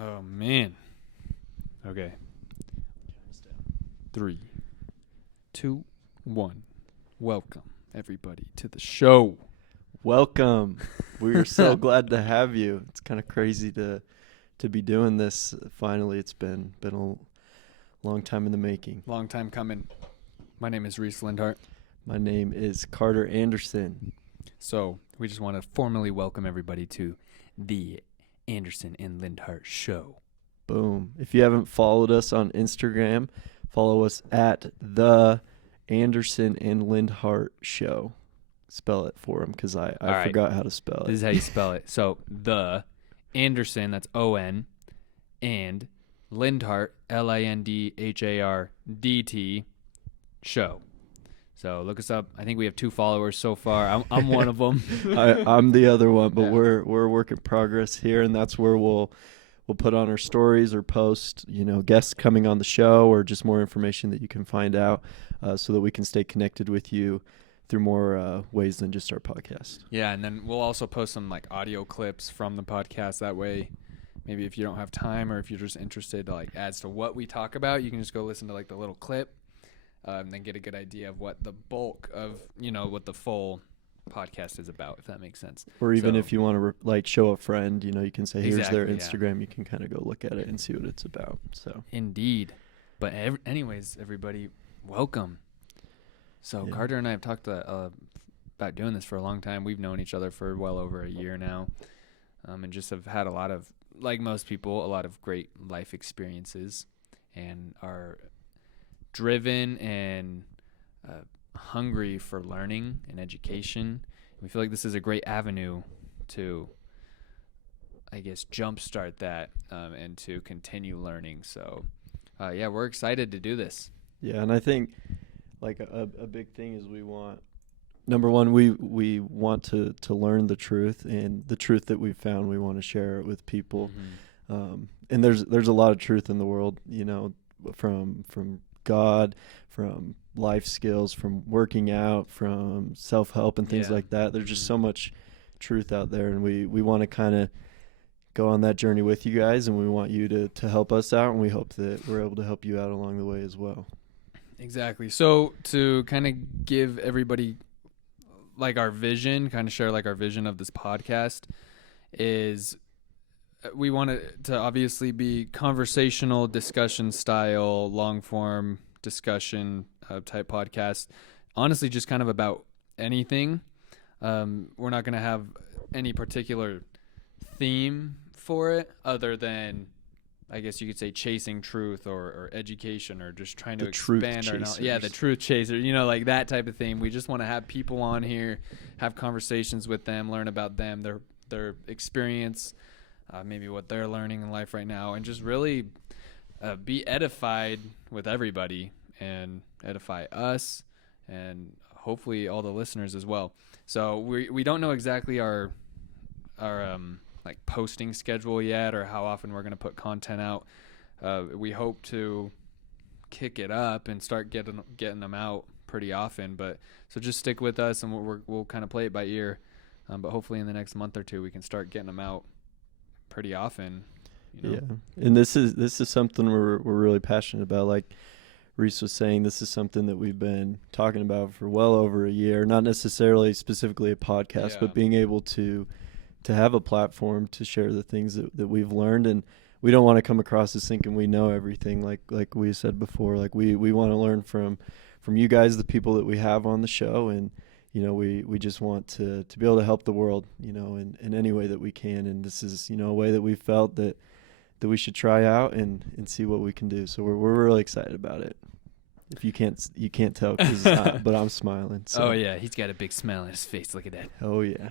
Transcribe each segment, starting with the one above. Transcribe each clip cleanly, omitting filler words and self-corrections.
Oh, man. Okay. 3, 2, 1. Welcome, everybody, to the show. Welcome. We are so glad to have you. It's kind of crazy to be doing this. Finally, it's been a long time in the making. Long time coming. My name is Reiss Lindhardt. My name is Carter Anderson. So we just want to formally welcome everybody to the Anderson and Lindhardt Show. Boom. If you haven't followed us on Instagram, follow us at TheAndersonLindhardtShow. Spell it for him because I forgot how to spell it. This is how you spell it. So the Anderson, that's O-N, and Lindhardt, Lindhardt, show. So look us up. I think we have 2 followers so far. I'm one of them. I'm the other one, but Yeah. we're a work in progress here, and that's where we'll put on our stories or post, guests coming on the show or just more information that you can find out, so that we can stay connected with you through more ways than just our podcast. Yeah, and then we'll also post some like audio clips from the podcast. That way, maybe if you don't have time or if you're just interested as to what we talk about, you can just go listen to the little clip, and then get a good idea of what the bulk of what the full podcast is about, if that makes sense. Or even if you want to show a friend, you can say, here's Exactly, their yeah. Instagram. You can kind of go look at it and see what it's about. So Indeed. But anyways, everybody, welcome. So Yeah. Carter and I have talked about doing this for a long time. We've known each other for well over a year now, and just have had a lot of, like most people, a lot of great life experiences, and are driven and hungry for learning and education. We feel like this is a great avenue to, I guess, jumpstart that and to continue learning. So, we're excited to do this. Yeah, and I think a big thing is we want, number one, we want to learn the truth, and the truth that we've found, we want to share it with people. Mm-hmm. And there's a lot of truth in the world, from God, from life skills, from working out, from self-help and things like that. There's just so much truth out there, and we want to kind of go on that journey with you guys, and we want you to help us out, and we hope that we're able to help you out along the way as well. Exactly. So to kind of give everybody our vision, kind of share our vision of this podcast is we want it to obviously be conversational, discussion style, long form discussion type podcast. Honestly, just kind of about anything. We're not going to have any particular theme for it other than, I guess you could say, chasing truth or education, or just trying to expand our knowledge. Yeah, the truth chaser, that type of thing. We just want to have people on here, have conversations with them, learn about them, their experience, maybe what they're learning in life right now, and just really be edified with everybody and edify us and hopefully all the listeners as well. So we don't know exactly our posting schedule yet, or how often we're going to put content out. We hope to kick it up and start getting them out pretty often, so just stick with us, and we'll kind of play it by ear, but hopefully in the next month or 2 we can start getting them out pretty often. Yeah, and this is something we're really passionate about. Like Reiss was saying, this is something that we've been talking about for well over a year, not necessarily specifically a podcast, but being able to have a platform to share the things that we've learned. And we don't want to come across as thinking we know everything, like we said before. We want to learn from you guys, the people that we have on the show, and we just want to be able to help the world, in any way that we can. And this is a way that we felt that we should try out and see what we can do. So we're really excited about it. If you can't tell, but I'm smiling. So. Oh yeah, he's got a big smile on his face. Look at that. Oh yeah.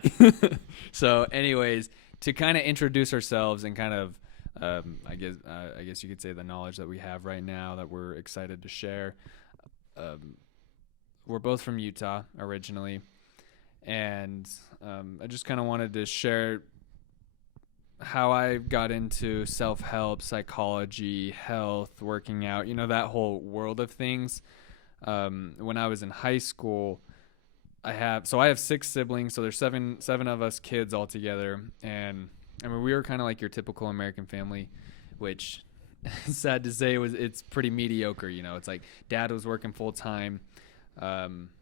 So, anyways, to kind of introduce ourselves and kind of, I guess you could say the knowledge that we have right now that we're excited to share. We're both from Utah originally, and I just kind of wanted to share how I got into self-help, psychology, health, working out, that whole world of things. When I was in high school, I have 6 siblings, so there's seven of us kids all together, and I mean we were kind of like your typical American family. which sad to say it's pretty mediocre. It's like dad was working full time.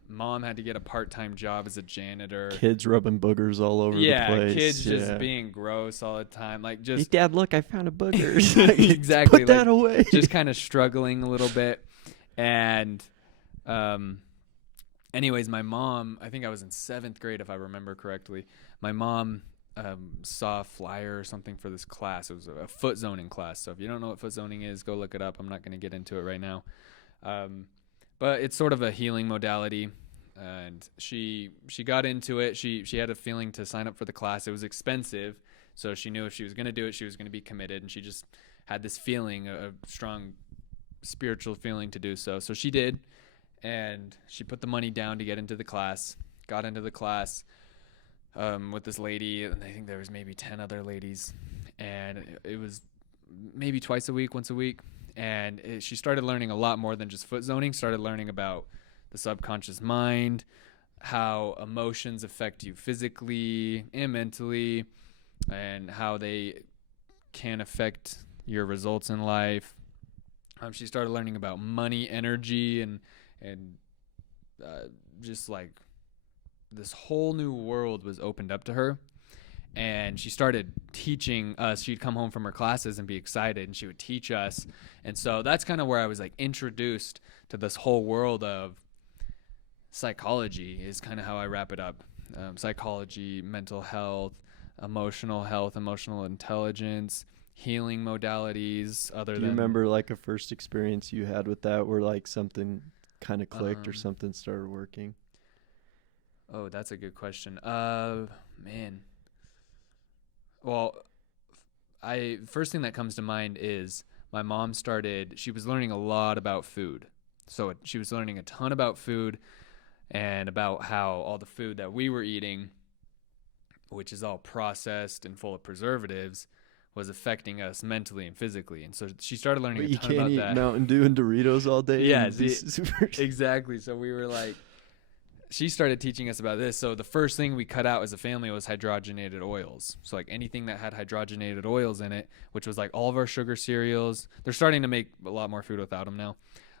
Mom had to get a part-time job as a janitor. Kids rubbing boogers all over the place. Kids just being gross all the time. Like just, hey, Dad, look, I found a booger. Exactly. Put that away. Just kind of struggling a little bit. And anyways, my mom, I think I was in 7th grade if I remember correctly. My mom saw a flyer or something for this class. It was a foot zoning class. So if you don't know what foot zoning is, go look it up. I'm not going to get into it right now. But it's sort of a healing modality, and she got into it. She had a feeling to sign up for the class. It was expensive, so she knew if she was going to do it, she was going to be committed, and she just had this feeling, a strong spiritual feeling to do so. So she did, and she put the money down to get into the class, got into the class with this lady, and I think there was maybe 10 other ladies, and it was maybe twice a week, once a week. And she started learning a lot more than just foot zoning, started learning about the subconscious mind, how emotions affect you physically and mentally, and how they can affect your results in life. She started learning about money, energy, and just like this whole new world was opened up to her. And she started teaching us. She'd come home from her classes and be excited, and she would teach us. And so that's kind of where I was like introduced to this whole world of psychology, is kind of how I wrap it up. Psychology, mental health, emotional intelligence, healing modalities. Do you remember like a first experience you had with that where like something kind of clicked or something started working? Oh, that's a good question. Man. Well, first thing that comes to mind is my mom she was learning a lot about food. So she was learning a ton about food and about how all the food that we were eating, which is all processed and full of preservatives, was affecting us mentally and physically. And so she started learning a ton about that. You can't eat Mountain Dew and Doritos all day? Yeah, exactly. So we were like, she started teaching us about this. So the first thing we cut out as a family was hydrogenated oils. So like anything that had hydrogenated oils in it, which was like all of our sugar cereals. They're starting to make a lot more food without them now.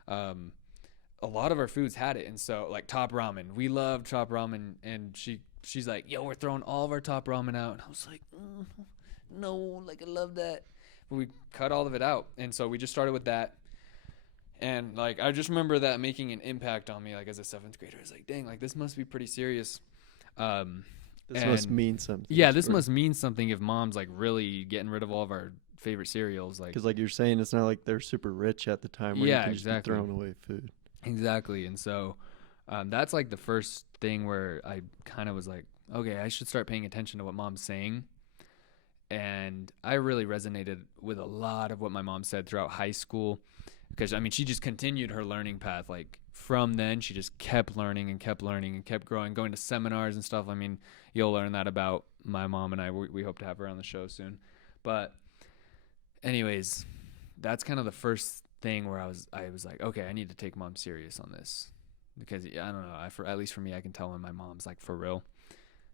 A lot of our foods had it. And so like Top Ramen, we loved Top Ramen. And she's like, yo, we're throwing all of our Top Ramen out. And I was like, no, like I love that. But we cut all of it out. And so we just started with that. And like I just remember that making an impact on me, like as a 7th grader. I was like, dang, like this must be pretty serious. This must mean something. Yeah, this must mean something if mom's like really getting rid of all of our favorite cereals. Like, because like you're saying, it's not like they're super rich at the time where you can just be throwing away food. Exactly. And so that's like the first thing where I kind of was like, okay, I should start paying attention to what mom's saying. And I really resonated with a lot of what my mom said throughout high school. Because, I mean, she just continued her learning path. Like, from then, she just kept learning and kept growing, going to seminars and stuff. I mean, you'll learn that about my mom and I. We hope to have her on the show soon. But anyways, that's kind of the first thing where I was like, okay, I need to take mom serious on this. Because, I don't know, at least for me, I can tell when my mom's, like, for real.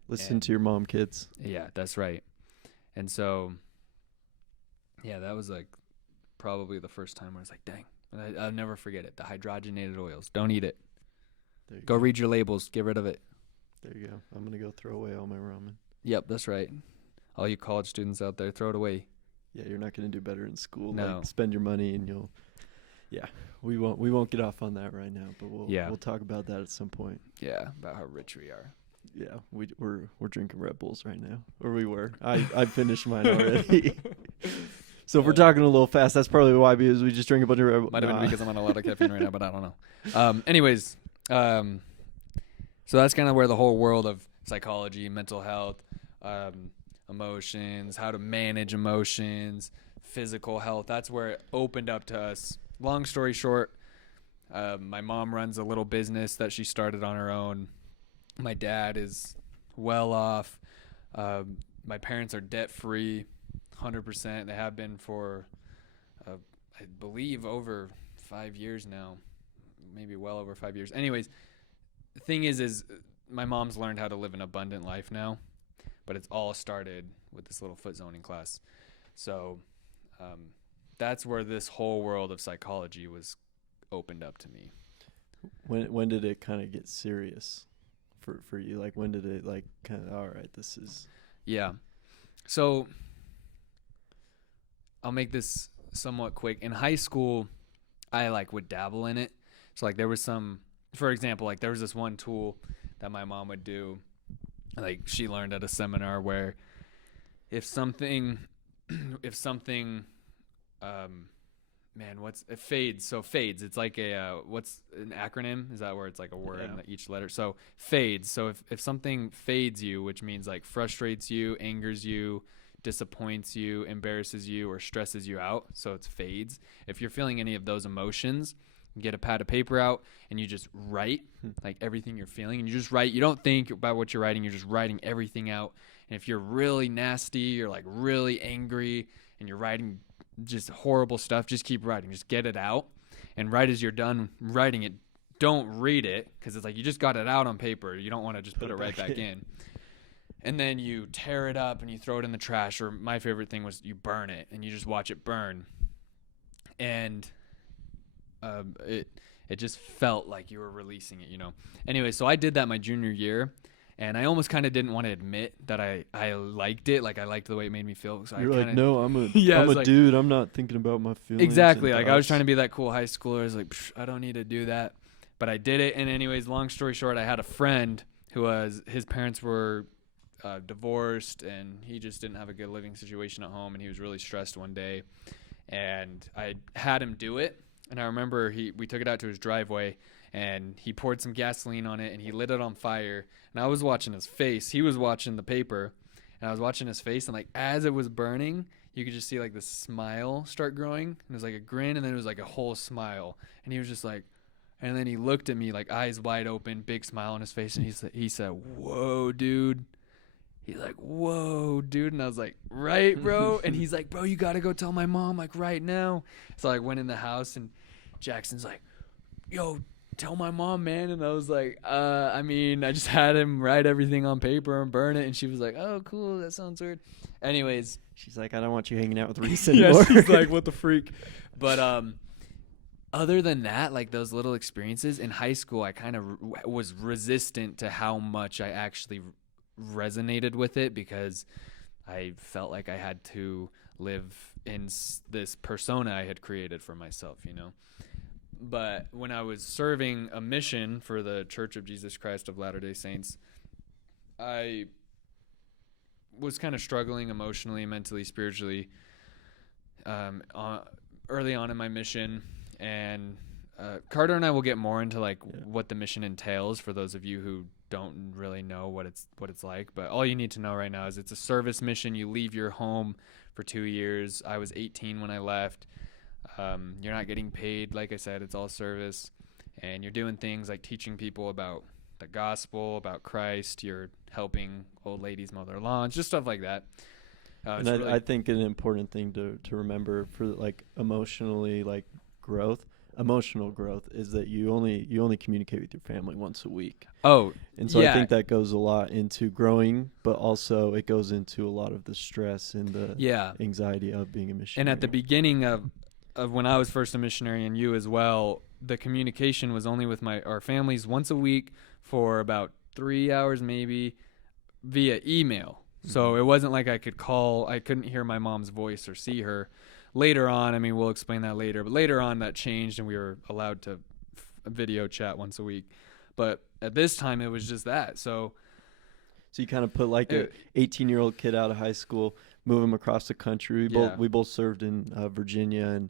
Listen to your mom, kids. Yeah, that's right. And so, yeah, that was, like, probably the first time where I was like, dang, I'll never forget it. The hydrogenated oils. Don't eat it. Go read your labels. Get rid of it. There you go. I'm going to go throw away all my ramen. Yep, that's right. All you college students out there, throw it away. Yeah, you're not going to do better in school. No. Like, spend your money and you'll... Yeah, we won't get off on that right now, but we'll talk about that at some point. Yeah, about how rich we are. Yeah, we're drinking Red Bulls right now. Or we were. I finished mine already. So if we're talking a little fast, that's probably why, because we just drink a bunch of Red Bulls. Might have been because I'm on a lot of caffeine right now, but I don't know. Anyways, so that's kind of where the whole world of psychology, mental health, emotions, how to manage emotions, physical health, that's where it opened up to us. Long story short, my mom runs a little business that she started on her own. My dad is well off. My parents are debt-free. 100%. They have been for, I believe, over 5 years now, maybe well over 5 years. Anyways, the thing is my mom's learned how to live an abundant life now, but it's all started with this little foot zoning class. So that's where this whole world of psychology was opened up to me. When did it kind of get serious for you? Like, when did it, like, kind of, all right, this is... Yeah. So I'll make this somewhat quick. In high school, I, like, would dabble in it. So, like, there was some, for example, like, there was this one tool that my mom would do. Like, she learned at a seminar where if something, it fades. So fades, it's like a, what's an acronym? Is that where it's like a word in each letter? So fades. So if something fades you, which means like frustrates you, angers you, disappoints you, embarrasses you, or stresses you out. So it's fades. If you're feeling any of those emotions, you get a pad of paper out and you just write like everything you're feeling, and you just write. You don't think about what you're writing. You're just writing everything out. And if you're really nasty, you're like really angry and you're writing just horrible stuff, just keep writing. Just get it out. And right as you're done writing it, don't read it, because it's like you just got it out on paper. You don't want to just put it right back in. And then you tear it up and you throw it in the trash. Or my favorite thing was you burn it and you just watch it burn. And it just felt like you were releasing it, you know. Anyway, so I did that my junior year. And I almost kind of didn't want to admit that I liked it. Like, I liked the way it made me feel. So You're I like, kinda, no, I'm a like, dude. I'm not thinking about my feelings. Exactly. Like, I was trying to be that cool high schooler. I was like, I don't need to do that. But I did it. And anyways, long story short, I had a friend his parents were divorced, and he just didn't have a good living situation at home. And he was really stressed one day. And I had him do it. And I remember we took it out to his driveway, and he poured some gasoline on it, and he lit it on fire. And I was watching his face. He was watching the paper, and I was watching his face. And, like, as it was burning, you could just see, like, this smile start growing. And it was like a grin, and then it was like a whole smile. And he was just like, and then he looked at me, like, eyes wide open, big smile on his face. And he said, "Whoa, dude." He's like, "Whoa, dude." And I was like, "Right, bro." And he's like, "Bro, you got to go tell my mom, like, right now." So I went in the house, and Jackson's like, "Yo, tell my mom, man." And I was like, I mean, I just had him write everything on paper and burn it. And she was like, "Oh, cool. That sounds weird." Anyways. She's like, "I don't want you hanging out with Reiss anymore." Yeah, she's like, "What the freak?" But other than that, like, those little experiences in high school, I kind of was resistant to how much I actually resonated with it, because I felt like I had to live in this persona I had created for myself, you know. But when I was serving a mission for the Church of Jesus Christ of Latter-day Saints, I was kind of struggling emotionally, mentally, spiritually early on in my mission. And Carter and I will get more into, like, what the mission entails for those of you who don't really know what it's like. But all you need to know right now is it's a service mission. You leave your home for 2 years. I was 18 when I left. You're not getting paid. Like I said, it's all service. And you're doing things like teaching people about the gospel, about Christ. You're helping old ladies mow their lawns, just stuff like that. And I think an important thing to remember for, like, emotional growth is that you only communicate with your family once a week. Oh, and so I think that goes a lot into growing, but also it goes into a lot of the stress and the anxiety of being a missionary. And at the beginning of when I was first a missionary, and you as well, the communication was only with our families once a week for about 3 hours maybe via email. So it wasn't like I could call. I couldn't hear my mom's voice or see her. Later on, I mean, we'll explain that later, but later on that changed, and we were allowed to video chat once a week. But at this time, it was just that. So you kind of put, like, an 18-year-old kid out of high school, move him across the country. We both served in Virginia,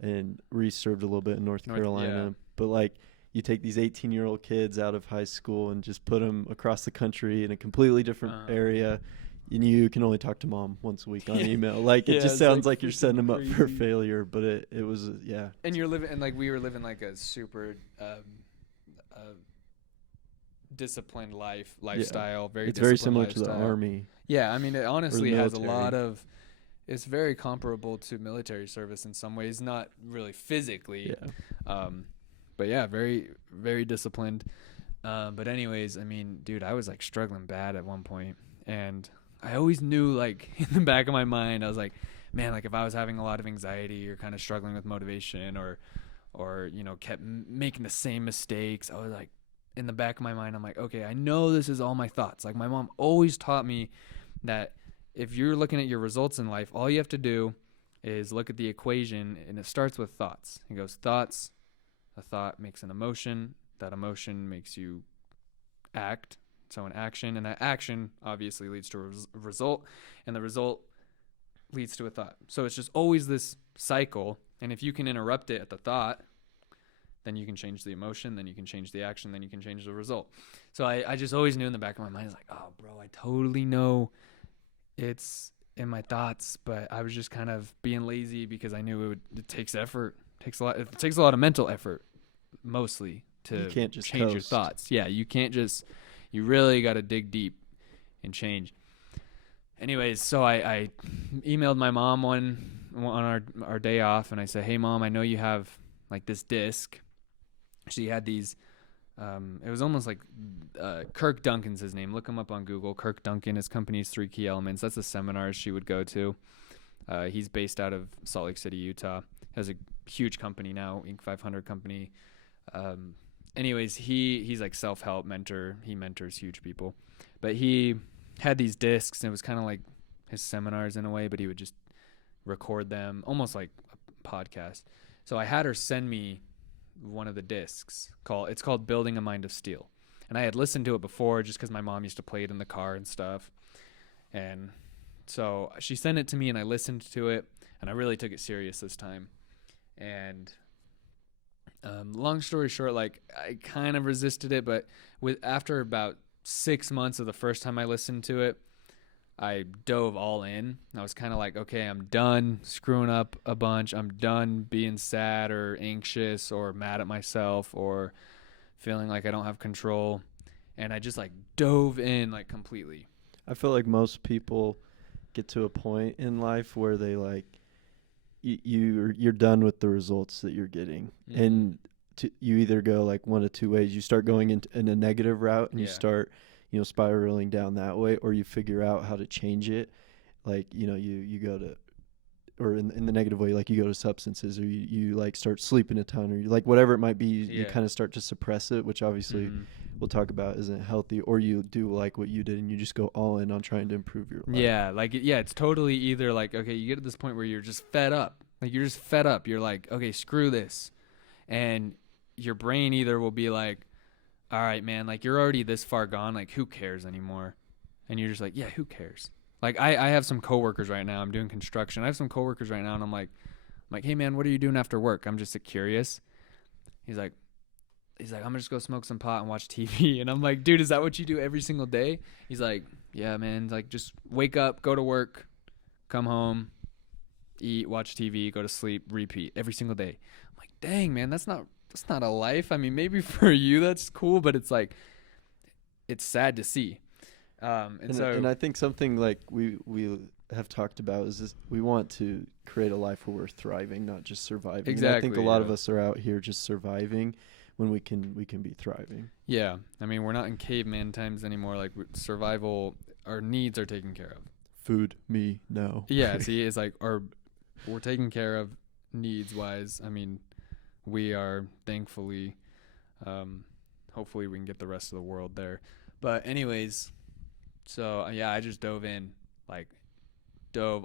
and Reiss served a little bit in North Carolina. Yeah. But, like, you take these 18-year-old kids out of high school and just put them across the country in a completely different area. And you can only talk to mom once a week on email. Like, it just sounds like you're setting them up for failure, but it was, And you're living, and, like, we were living, like, a super disciplined lifestyle. It's very similar to the Army. Yeah, I mean, it honestly has a lot of, it's very comparable to military service in some ways, not really physically. Yeah. But yeah, very, very disciplined. But anyways, I mean, dude, I was, like, struggling bad at one point, and I always knew, like, in the back of my mind, I was like, man, like if I was having a lot of anxiety or kind of struggling with motivation or you know, kept making the same mistakes, I was like, in the back of my mind, I'm like, okay, I know this is all my thoughts. Like my mom always taught me that if you're looking at your results in life, all you have to do is look at the equation, and it starts with thoughts. It goes thoughts, a thought makes an emotion, that emotion makes you act, so an action, and that action obviously leads to a result, and the result leads to a thought. So it's just always this cycle, and if you can interrupt it at the thought, then you can change the emotion, then you can change the action, then you can change the result. So I just always knew in the back of my mind, it's like, oh, bro, I totally know it's in my thoughts, but I was just kind of being lazy because I knew it takes effort. It takes a lot of mental effort, mostly, to you can't just change coast. your thoughts. Yeah, you can't just, you really got to dig deep and change. Anyways, so I emailed my mom on our day off, and I said, hey, Mom, I know you have like this disc. She had these, it was almost like Kirk Duncan's his name. Look him up on Google. Kirk Duncan, his company's 3 Key Elements. That's the seminars she would go to. He's based out of Salt Lake City, Utah. Has a huge company now, Inc. 500 company. Anyways, he's like self-help mentor. He mentors huge people. But he had these discs, and it was kind of like his seminars in a way, but he would just record them almost like a podcast. So I had her send me one of the discs. It's called Building a Mind of Steel. And I had listened to it before just because my mom used to play it in the car and stuff. And so she sent it to me, and I listened to it, and I really took it serious this time. And long story short, like I kind of resisted it, but after about 6 months of the first time I listened to it, I dove all in. I was kind of like, okay, I'm done screwing up a bunch. I'm done being sad or anxious or mad at myself or feeling like I don't have control. And I just like dove in like completely. I feel like most people get to a point in life where they like you're done with the results that you're getting. Mm-hmm. And you either go like one of two ways. You start going in a negative route, and you start spiraling down that way, or you figure out how to change it. Like, you go to, or in the negative way, like you go to substances, or you like start sleeping a ton, or you like whatever it might be, you kind of start to suppress it, which obviously we'll talk about isn't healthy, or you do like what you did and you just go all in on trying to improve your life. Yeah, it's totally either like, okay, you get to this point where you're just fed up. Like you're just fed up. You're like, okay, screw this. And your brain either will be like, all right, man, like you're already this far gone, like who cares anymore? And you're just like, yeah, who cares? Like I have some coworkers right now. I'm doing construction. I have some coworkers right now, and I'm like, hey man, what are you doing after work? I'm just curious. He's like, I'm gonna just go smoke some pot and watch TV. And I'm like, dude, is that what you do every single day? He's like, yeah, man, like just wake up, go to work, come home, eat, watch TV, go to sleep, repeat every single day. I'm like, dang, man, that's not a life. I mean, maybe for you that's cool, but it's like, it's sad to see. And I think something like we have talked about is this, we want to create a life where we're thriving, not just surviving. Exactly. And I think a lot of us are out here just surviving when we can be thriving. Yeah. I mean, we're not in caveman times anymore. Like survival, our needs are taken care of. Food, me, no. Yeah. See, it's like, we're taken care of needs wise. I mean, we are thankfully, hopefully we can get the rest of the world there. But anyways, so yeah, I just dove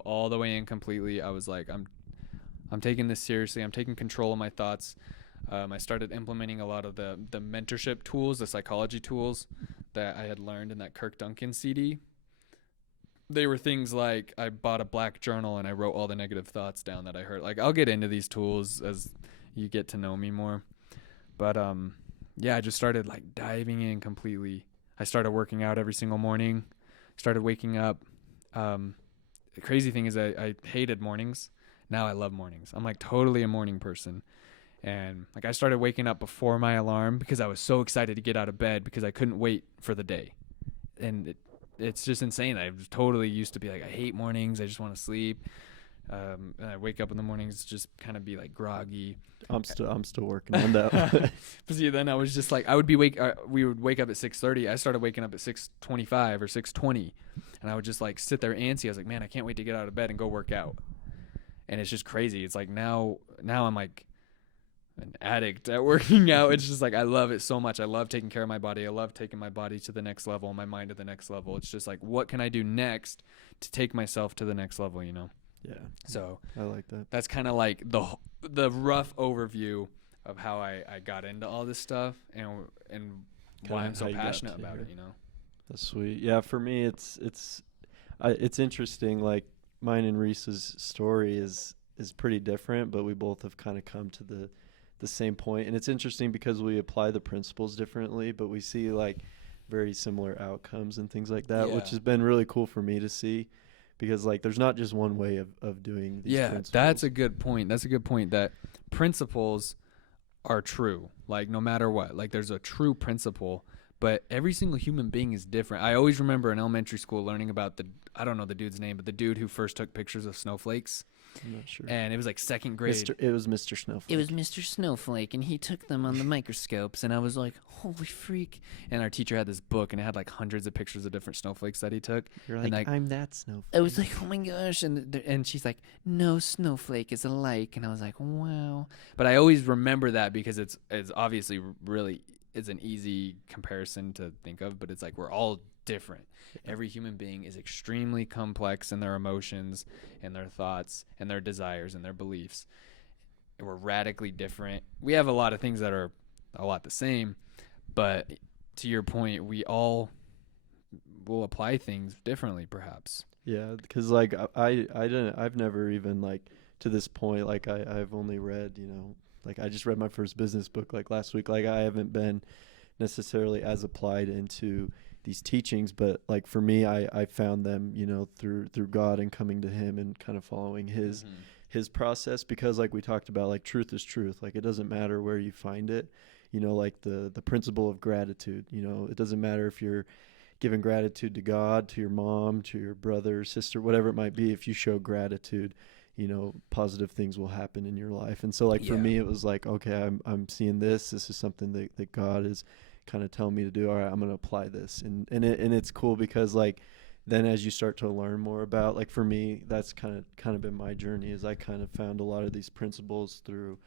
all the way in completely. I was like, I'm taking this seriously. I'm taking control of my thoughts. I started implementing a lot of the mentorship tools, the psychology tools that I had learned in that Kirk Duncan CD. They were things like I bought a black journal and I wrote all the negative thoughts down that I heard. Like I'll get into these tools as you get to know me more. But yeah, I just started like diving in completely. I started working out every single morning, started waking up. The crazy thing is I hated mornings. Now I love mornings. I'm like totally a morning person. And like I started waking up before my alarm because I was so excited to get out of bed because I couldn't wait for the day. And it's just insane. I totally used to be like, I hate mornings. I just want to sleep. And I wake up in the mornings just kind of be like groggy. I'm still working on that. But see, then I was just like, we would wake up at 6:30. I started waking up at 6:25 or 6:20, and I would just like sit there antsy. I was like, man, I can't wait to get out of bed and go work out. And it's just crazy. It's like now I'm like an addict at working out. It's just like I love it so much. I love taking care of my body. I love taking my body to the next level, my mind to the next level. It's just like, what can I do next to take myself to the next level, you know? Yeah. So I like that. That's kind of like the rough overview of how I got into all this stuff and why I'm so passionate about it, you know? That's sweet. Yeah, for me, it's interesting. Like mine and Reiss's story is pretty different, but we both have kind of come to the same point. And it's interesting because we apply the principles differently, but we see like very similar outcomes and things like that, which has been really cool for me to see. Because like there's not just one way of doing these principles. That's a good point. That's a good point, that principles are true. Like no matter what. Like there's a true principle, but every single human being is different. I always remember in elementary school learning about I don't know the dude's name, but the dude who first took pictures of snowflakes. I'm not sure. And it was like second grade. It was Mr. Snowflake. It was Mr. Snowflake, and he took them on the microscopes, and I was like, holy freak. And our teacher had this book, and it had like hundreds of pictures of different snowflakes that he took. You're like, I'm that snowflake. I was like, oh my gosh. And she's like, no snowflake is alike. And I was like, wow. But I always remember that because it's obviously really, it's an easy comparison to think of, but it's like we're all different. Every human being is extremely complex in their emotions and their thoughts and their desires and their beliefs. And we're radically different. We have a lot of things that are a lot the same, but to your point, we all will apply things differently, perhaps. Yeah, because like I've never even like to this point, like I've only read, you know, like I just read my first business book like last week. Like I haven't been necessarily as applied into these teachings, but like for me, I found them, you know, through God and coming to him and kind of following his process, because like we talked about, like truth is truth. Like it doesn't matter where you find it, you know, like the principle of gratitude, you know, it doesn't matter if you're giving gratitude to God, to your mom, to your brother, sister, whatever it might be. If you show gratitude, you know, positive things will happen in your life. And so like for me, it was like, okay, I'm seeing this is something that God is kind of telling me to do. All right, I'm going to apply this. And it's cool because like then as you start to learn more about, like for me, that's kind of been my journey, is I kind of found a lot of these principles through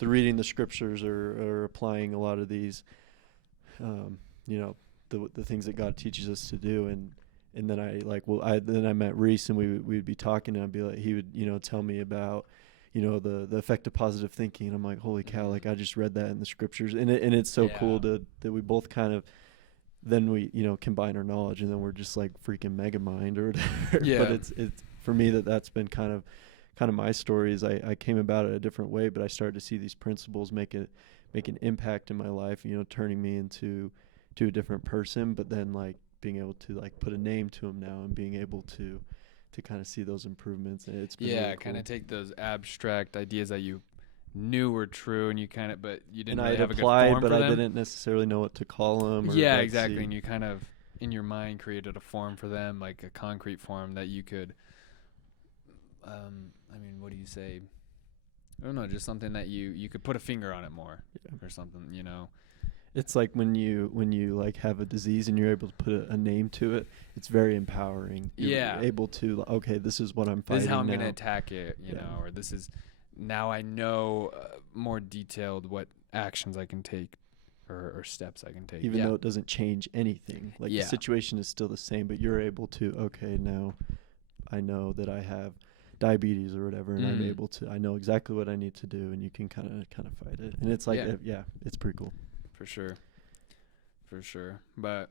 reading the scriptures or applying a lot of these you know, the things that God teaches us to do. And then I met Reiss, and we'd be talking, and I'd be like, he would, you know, tell me about, you know, the effect of positive thinking. And I'm like, holy cow, like I just read that in the scriptures. And it's so cool that we both kind of, then we, you know, combine our knowledge, and then we're just like freaking mega mind or whatever. Yeah. But it's for me that's been kind of my story, is I came about it a different way, but I started to see these principles make an impact in my life, you know, turning me into a different person, but then like being able to like put a name to them now and being able to kind of see those improvements. And it's been really cool. Kind of take those abstract ideas that you knew were true, and you kind of, but you didn't and really I have applied, a good form but for I them. didn't necessarily know what to call them. Yeah, exactly. And you kind of in your mind created a form for them, like a concrete form that you could, I mean, what do you say? I don't know, just something that you could put a finger on it more, or something, you know. It's like when you like have a disease and you're able to put a name to it, it's very empowering. You're able to, okay, this is what I'm fighting. This is how I'm going to attack it, you know, or this is, now I know more detailed what actions I can take or steps I can take. Even though it doesn't change anything. Like the situation is still the same, but you're able to, okay, now I know that I have diabetes or whatever, and I'm able to, I know exactly what I need to do, and you can kind of fight it. And it's like, it's pretty cool. For sure. But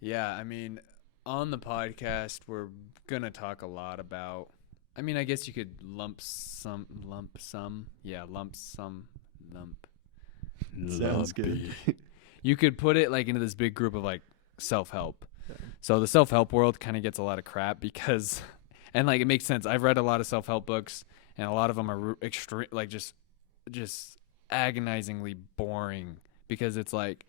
yeah, I mean, on the podcast, we're going to talk a lot about, I mean, I guess you could lump. Sounds good. You could put it like into this big group of like self-help. Yeah. So the self-help world kind of gets a lot of crap because, and like, it makes sense. I've read a lot of self-help books, and a lot of them are extreme, like just agonizingly boring. Because it's like,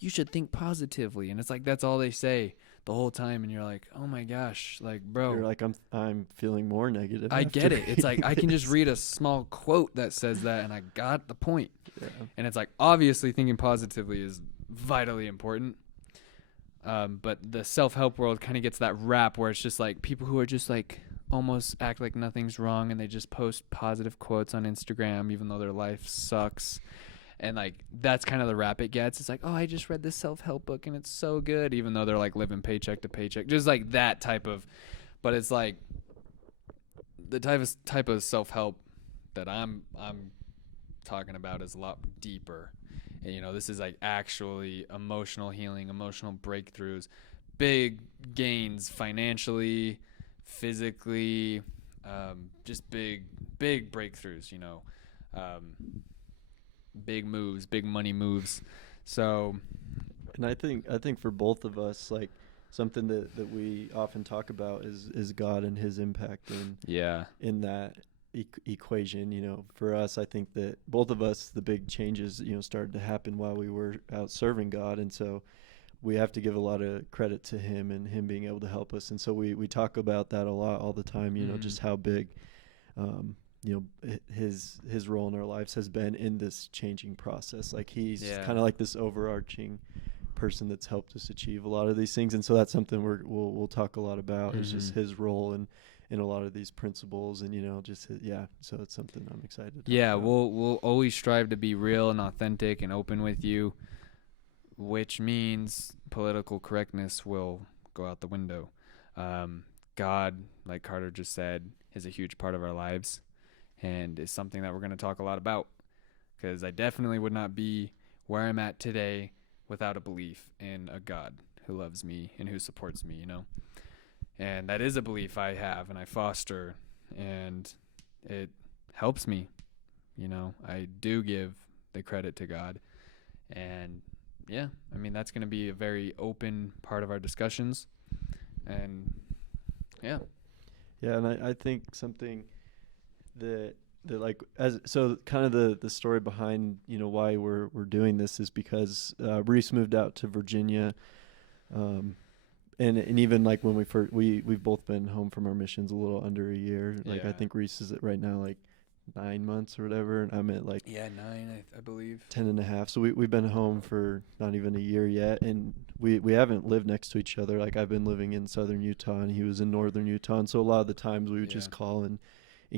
you should think positively, and it's like that's all they say the whole time, and you're like, oh my gosh, like bro, you're like, I'm feeling more negative. I get it. It's like I can just read a small quote that says that, and I got the point. Yeah. And it's like, obviously thinking positively is vitally important, but the self-help world kind of gets that rap where it's just like people who are just like almost act like nothing's wrong, and they just post positive quotes on Instagram even though their life sucks. And like that's kind of the rap it gets. It's like, oh, I just read this self-help book and it's so good, even though they're like living paycheck to paycheck, just like that type of. But it's like the type of self-help that I'm talking about is a lot deeper. And, you know, this is like actually emotional healing, emotional breakthroughs, big gains financially, physically, just big breakthroughs, you know, big moves, big money moves. So, and I think for both of us, like something that we often talk about is God and his impact in that equation. You know, for us, I think that both of us, the big changes, you know, started to happen while we were out serving God. And so we have to give a lot of credit to him and him being able to help us. And so we talk about that a lot all the time, you know, just how big, you know, his role in our lives has been in this changing process. Like he's kind of like this overarching person that's helped us achieve a lot of these things. And so that's something we'll talk a lot about is just his role in a lot of these principles, and, you know, just so it's something I'm excited to talk about. We'll always strive to be real and authentic and open with you, which means political correctness will go out the window. God, like Carter just said, is a huge part of our lives and is something that we're going to talk a lot about, because I definitely would not be where I'm at today without a belief in a God who loves me and who supports me, you know. And that is a belief I have and I foster, and it helps me. You know, I do give the credit to God. And yeah, I mean, that's going to be a very open part of our discussions. And yeah. Yeah, and I think something that like, so kind of the story behind, you know, why we're doing this is because Reiss moved out to Virginia. And even like when we've both been home from our missions a little under a year. Like I think Reiss is at right now like 9 months or whatever, and I'm at like 9, I believe 10 and a half. So we've been home for not even a year yet, and we haven't lived next to each other. Like I've been living in southern Utah and he was in northern Utah, and so a lot of the times we would just call and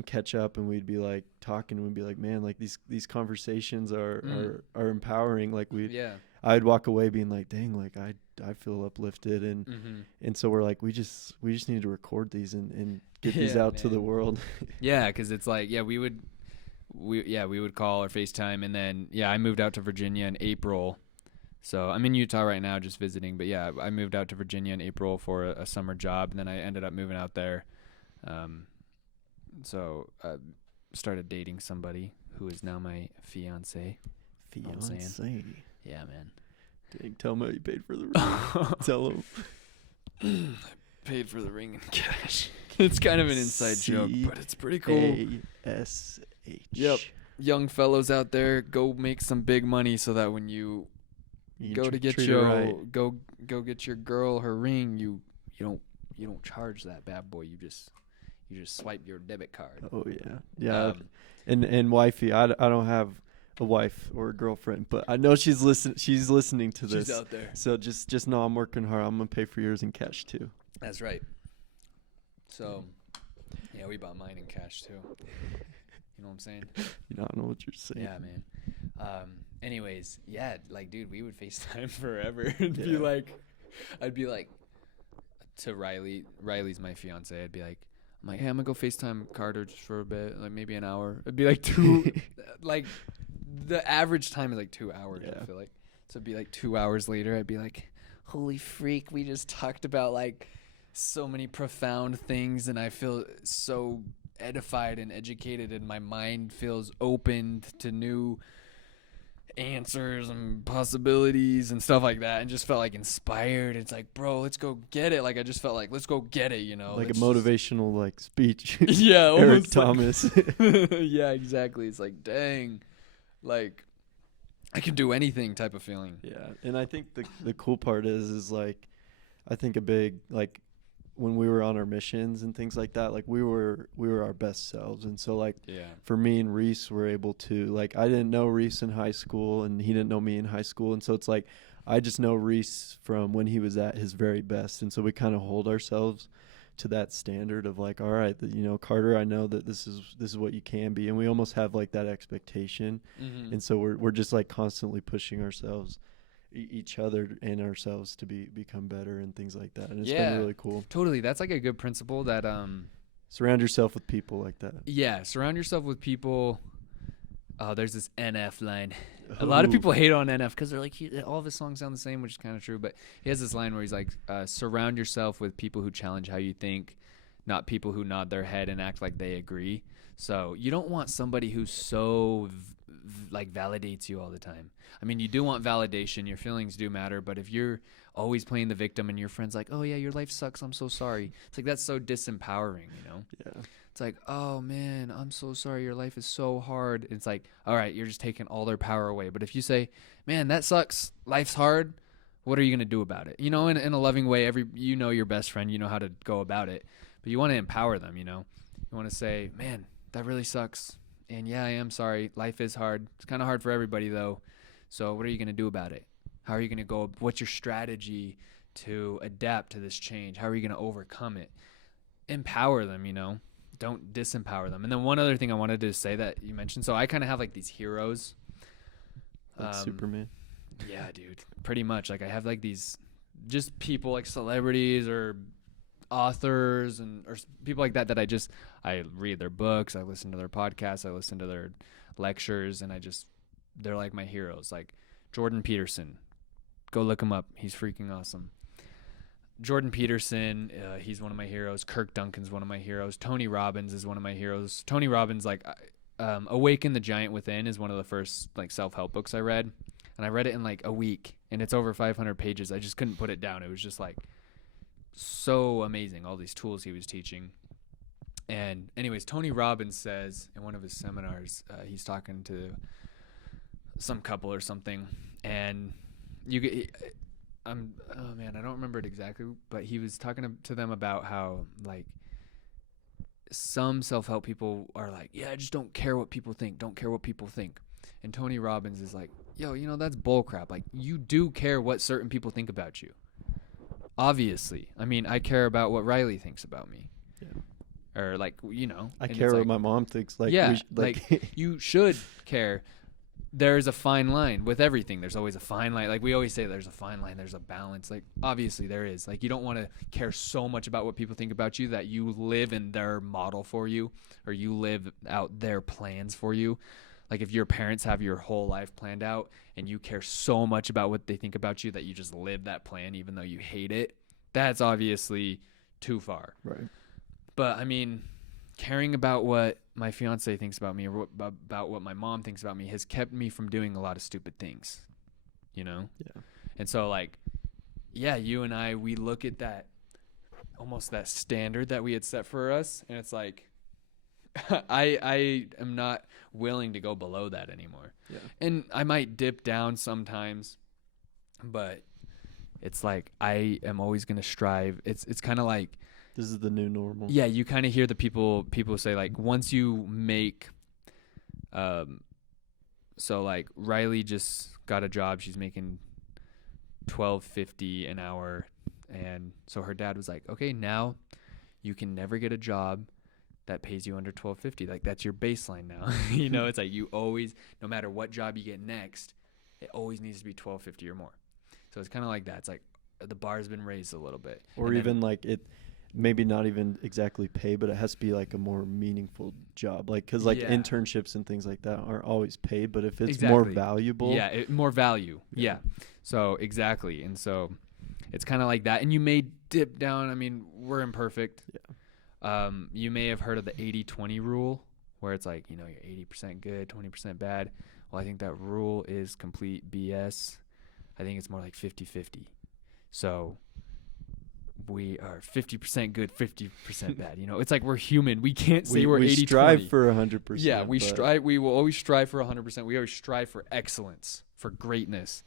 catch up, and we'd be like talking, and we'd be like, man, like these conversations are empowering. Like I'd walk away being like, dang, like I feel uplifted, and so we're like, we just need to record these and get these out to the world. Yeah, because it's like, we would call or FaceTime, and then I moved out to Virginia in April, so I'm in Utah right now just visiting. But I moved out to Virginia in April for a summer job, and then I ended up moving out there. So I started dating somebody who is now my fiance. Fiance. Yeah, man. Dang, tell him how you paid for the ring. Tell him. I paid for the ring in cash. It's kind of an inside joke, but it's pretty cool. C-A-S-H. Yep. Young fellows out there, go make some big money so that when you go to get go get your girl her ring, you don't charge that bad boy. You just swipe your debit card. Oh yeah. And wifey, I don't have a wife or a girlfriend, but I know she's listening to this. She's out there. So just know I'm working hard. I'm gonna pay for yours in cash too. That's right. So we bought mine in cash too. You know what I'm saying? You don't know what you're saying. Yeah, man. Anyways, like, dude, we would FaceTime forever. I'd be like to Riley's my fiance. I'd be like, I'm like, hey, I'm gonna go FaceTime Carter just for a bit, like maybe an hour. It'd be like like the average time is like 2 hours. I feel like, so it'd be like 2 hours later. I'd be like, holy freak, we just talked about like so many profound things, and I feel so edified and educated, and my mind feels opened to new answers and possibilities and stuff like that, and just felt like inspired. It's like, bro, let's go get it. Like I just felt like, let's go get it, you know, like a motivational like speech. Eric Thomas. Yeah, exactly. It's like, dang, like I can do anything type of feeling. Yeah, and I think the cool part is like, I think a big, like, when we were on our missions and things like that, like we were our best selves. And so like for me and Reiss were able to, like, I didn't know Reiss in high school and he didn't know me in high school, and so it's like I just know Reiss from when he was at his very best, and so we kind of hold ourselves to that standard of like, all right, Carter, I know that this is what you can be, and we almost have like that expectation, and so we're just like constantly pushing ourselves, each other and ourselves to become better and things like that, and it's been really cool. Totally, that's like a good principle that surround yourself with people like that. Yeah, surround yourself with people. Oh, there's this NF line. A lot of people hate on NF because they're like, all of his songs sound the same, which is kind of true. But he has this line where he's like, surround yourself with people who challenge how you think, not people who nod their head and act like they agree. So you don't want somebody who so like validates you all the time. I mean, you do want validation. Your feelings do matter. But if you're always playing the victim and your friend's like, oh, yeah, your life sucks, I'm so sorry. It's like, that's so disempowering, Yeah. It's like, oh, man, I'm so sorry. Your life is so hard. It's like, all right, you're just taking all their power away. But if you say, man, that sucks, life's hard, what are you going to do about it? In a loving way, your best friend, you know how to go about it. But you want to empower them, You want to say, man, that really sucks. And yeah, I am sorry. Life is hard. It's kind of hard for everybody, though. So what are you going to do about it? How are you going to go? What's your strategy to adapt to this change? How are you going to overcome it? Empower them, Don't disempower them. And then one other thing I wanted to say that you mentioned. So I kind of have like these heroes. Like Superman. Yeah, dude. Pretty much. Like I have like these just people like celebrities or authors or people like that I read their books, I listen to their podcasts, I listen to their lectures, and they're like my heroes. Like Jordan Peterson. Go look him up. He's freaking awesome. Jordan Peterson, he's one of my heroes. Kirk Duncan's one of my heroes. Tony Robbins is one of my heroes. Tony Robbins, like, Awaken the Giant Within is one of the first like self-help books I read, and I read it in like a week, and it's over 500 pages. I just couldn't put it down. It was just like so amazing, all these tools he was teaching. And anyways, Tony Robbins says in one of his seminars, he's talking to some couple or something, and I don't remember it exactly, but he was talking to them about how like some self-help people are like, yeah, I just don't care what people think. Don't care what people think. And Tony Robbins is like, yo, that's bullcrap. Like, you do care what certain people think about you. Obviously. I mean, I care about what Riley thinks about me. Yeah. Or like, I care what my mom thinks. Like, yeah, you should care. There's a fine line with everything. There's always a fine line. Like we always say, there's a fine line. There's a balance. Like obviously there is. Like you don't want to care so much about what people think about you that you live in their model for you, or you live out their plans for you. Like if your parents have your whole life planned out and you care so much about what they think about you that you just live that plan even though you hate it, that's obviously too far. Right. But I mean, caring about what my fiance thinks about me or about what my mom thinks about me has kept me from doing a lot of stupid things, Yeah. And so like, yeah, you and I, we look at that, almost that standard that we had set for us. And it's like, I am not willing to go below that anymore. Yeah. And I might dip down sometimes, but it's like, I am always going to strive. It's kind of like, this is the new normal. Yeah, you kind of hear the people say like once you make, so like Riley just got a job. She's making $12.50 an hour, and so her dad was like, okay, now you can never get a job that pays you under $12.50. Like that's your baseline now. It's like you always, no matter what job you get next, it always needs to be $12.50 or more. So it's kind of like that. It's like the bar's been raised a little bit, or even like it. Maybe not even exactly pay, but it has to be like a more meaningful job. Like, cause like internships and things like that aren't always paid, but if it's more valuable. Yeah. More value. Yeah. So exactly. And so it's kind of like that. And you may dip down. I mean, we're imperfect. Yeah. You may have heard of the 80-20 rule where it's like, you're 80% good, 20% bad. Well, I think that rule is complete BS. I think it's more like 50-50. So we are 50% good, 50% bad. It's like we're human. We can't say we're 80-20. We strive for 100%. Yeah, we strive. We will always strive for 100%. We always strive for excellence, for greatness.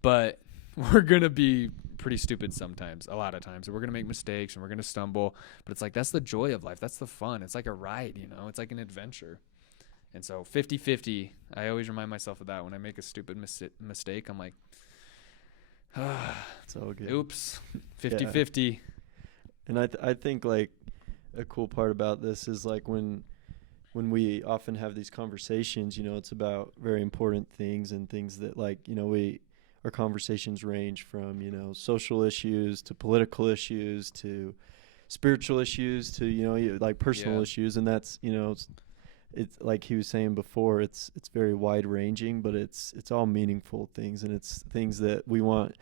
But we're going to be pretty stupid sometimes, a lot of times. We're going to make mistakes and we're going to stumble. But it's like that's the joy of life. That's the fun. It's like a ride, It's like an adventure. And so 50-50, I always remind myself of that. When I make a stupid mistake, I'm like, it's all good. Oops, 50-50. And I think like a cool part about this is like when we often have these conversations, you know, it's about very important things and things that like, you know, our conversations range from, you know, social issues to political issues to spiritual issues to, you know, like personal issues. And that's, you know, it's like he was saying before, it's very wide ranging, but it's all meaningful things. And it's things that we want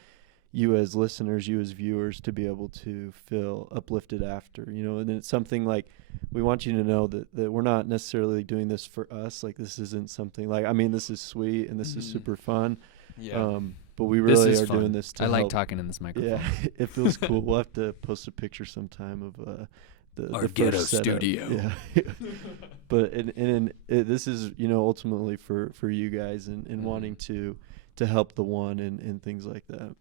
you as listeners, you as viewers to be able to feel uplifted after, you know. And it's something like we want you to know that we're not necessarily doing this for us. Like this isn't something like, I mean, this is sweet and this is super fun. Yeah. But we really are fun. doing this to I help. like talking in this microphone. Yeah, it feels cool. We'll have to post a picture sometime of our the ghetto first setup. studio. Yeah. But this is, you know, ultimately for you guys and wanting to help the one and things like that.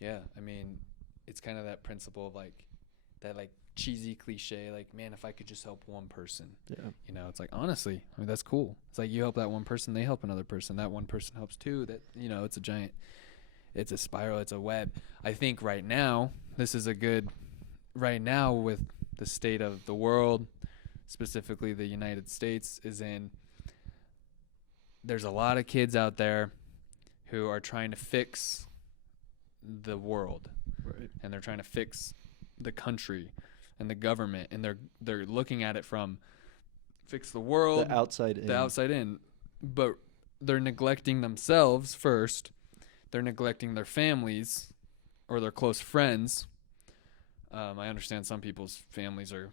Yeah. I mean, it's kind of that principle of like that like cheesy cliche, like, man, if I could just help one person. Yeah. You know, it's like, honestly, I mean, that's cool. It's like you help that one person, they help another person. That one person helps too. That, you know, it's a spiral, it's a web. I think right now, right now with the state of the world, specifically the United States, there's a lot of kids out there who are trying to fix the world, right? And they're trying to fix the country and the government, and they're looking at it from fix the world, the outside in, but they're neglecting themselves first. They're neglecting their families or their close friends. I understand some people's families are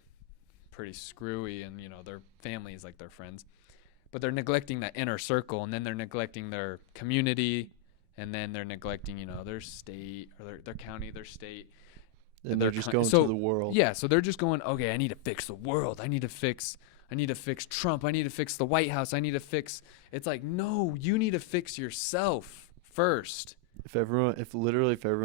pretty screwy, and you know their family is like their friends, but they're neglecting that inner circle, and then they're neglecting their community. And then they're neglecting, you know, their state or their county, their state. And they're just going to the world. Yeah, so they're just going, okay, I need to fix the world. I need to fix Trump. I need to fix the White House. It's like, no, you need to fix yourself first. If everyone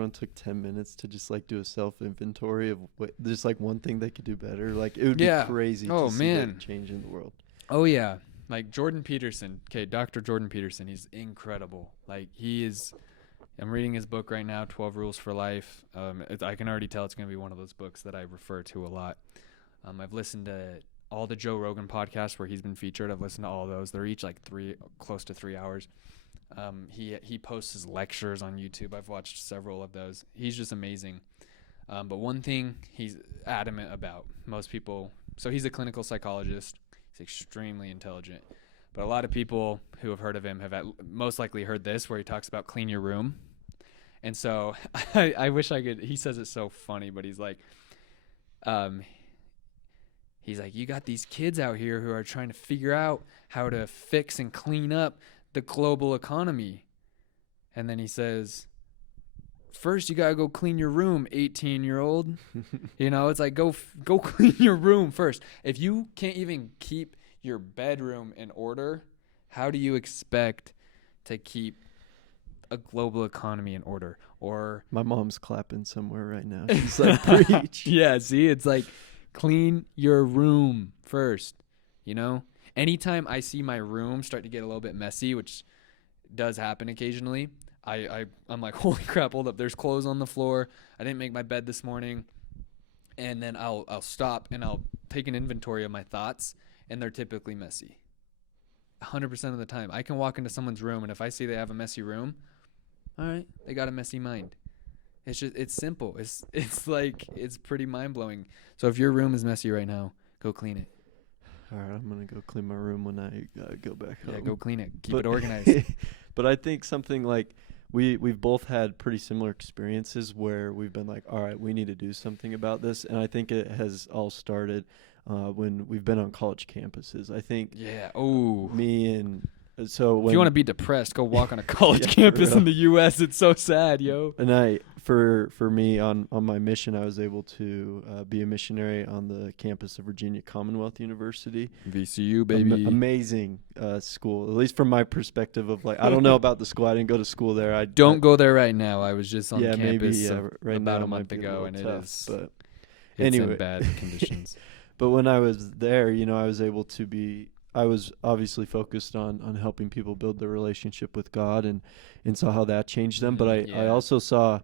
took 10 minutes to just like do a self inventory of what, there's like one thing they could do better, like it would be crazy to see that change in the world. Oh yeah. Like Jordan Peterson, Dr. Jordan Peterson, he's incredible. Like I'm reading his book right now, 12 Rules for Life. I can already tell it's going to be one of those books that I refer to a lot. I've listened to all the Joe Rogan podcasts where he's been featured. I've listened to all those. They're each like close to 3 hours. He posts his lectures on YouTube. I've watched several of those. He's just amazing. But one thing he's adamant about, most people, so he's a clinical psychologist. He's extremely intelligent. But a lot of people who have heard of him have most likely heard this, where he talks about clean your room. And so I wish I could, he says it so funny, but he's like, you got these kids out here who are trying to figure out how to fix and clean up the global economy. And then he says, first you got to go clean your room, 18-year-old. You know, it's like, go clean your room first. If you can't even keep your bedroom in order, how do you expect to keep a global economy in order? Or my mom's clapping somewhere right now. She's like, preach. Yeah, see, it's like, clean your room first, you know? Anytime I see my room start to get a little bit messy, which does happen occasionally, I'm like, holy crap, hold up, there's clothes on the floor. I didn't make my bed this morning. And then I'll stop and I'll take an inventory of my thoughts, and they're typically messy. 100% of the time. I can walk into someone's room, and if I see they have a messy room, all right, they got a messy mind. It's simple. It's like, it's pretty mind-blowing. So if your room is messy right now, go clean it. All right, I'm going to go clean my room when I go back home. Yeah, go clean it. Keep it organized. But I think something like we've both had pretty similar experiences where we've been like, all right, we need to do something about this. And I think it has all started when we've been on college campuses. I think me and so if you want to be depressed, go walk on a college campus in the U.S. It's so sad, yo. And for me on my mission, I was able to be a missionary on the campus of Virginia Commonwealth University. VCU, baby. Amazing school, at least from my perspective of like, I don't know about the school. I didn't go to school there. I don't go there right now. I was just on campus right about now a month ago, and tough, it's anyway. in bad conditions. But when I was there, you know, I was able to be, I was obviously focused on helping people build their relationship with God and saw how that changed them. But I also saw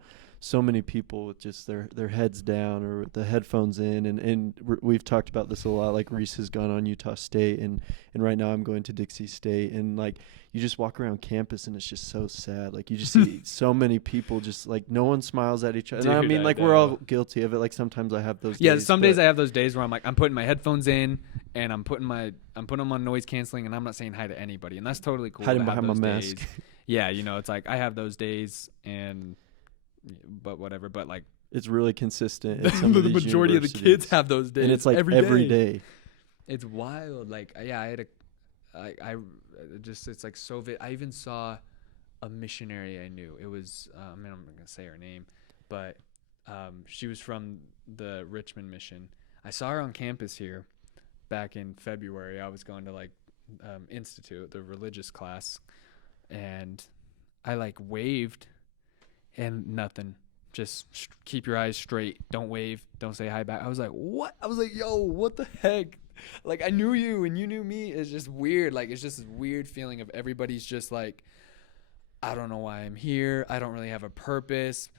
so many people with just their heads down or with the headphones in, and we've talked about this a lot. Like Reiss has gone on Utah State, and right now I'm going to Dixie State, and like you just walk around campus and it's just so sad. Like you just see so many people just like no one smiles at each other. Dude, And I mean, like we're all guilty of it. Like sometimes I have those days. Some days I have those days where I'm like, I'm putting my headphones in and I'm putting them on noise canceling, and I'm not saying hi to anybody, and that's totally cool. Hiding behind my mask. Yeah, it's like I have those days, but whatever. But like it's really consistent. At some the of these majority of the kids have those days, and it's like every day. It's wild. Like I had it's like so. I even saw a missionary I knew. It was I'm not gonna say her name, but she was from the Richmond mission. I saw her on campus here back in February. I was going to like Institute, the religious class, and I like waved and nothing. Just keep your eyes straight. Don't wave. Don't say hi back. I was like, what? I was like, yo, what the heck? Like, I knew you and you knew me. It's just weird. Like, it's just this weird feeling of everybody's just like, I don't know why I'm here. I don't really have a purpose.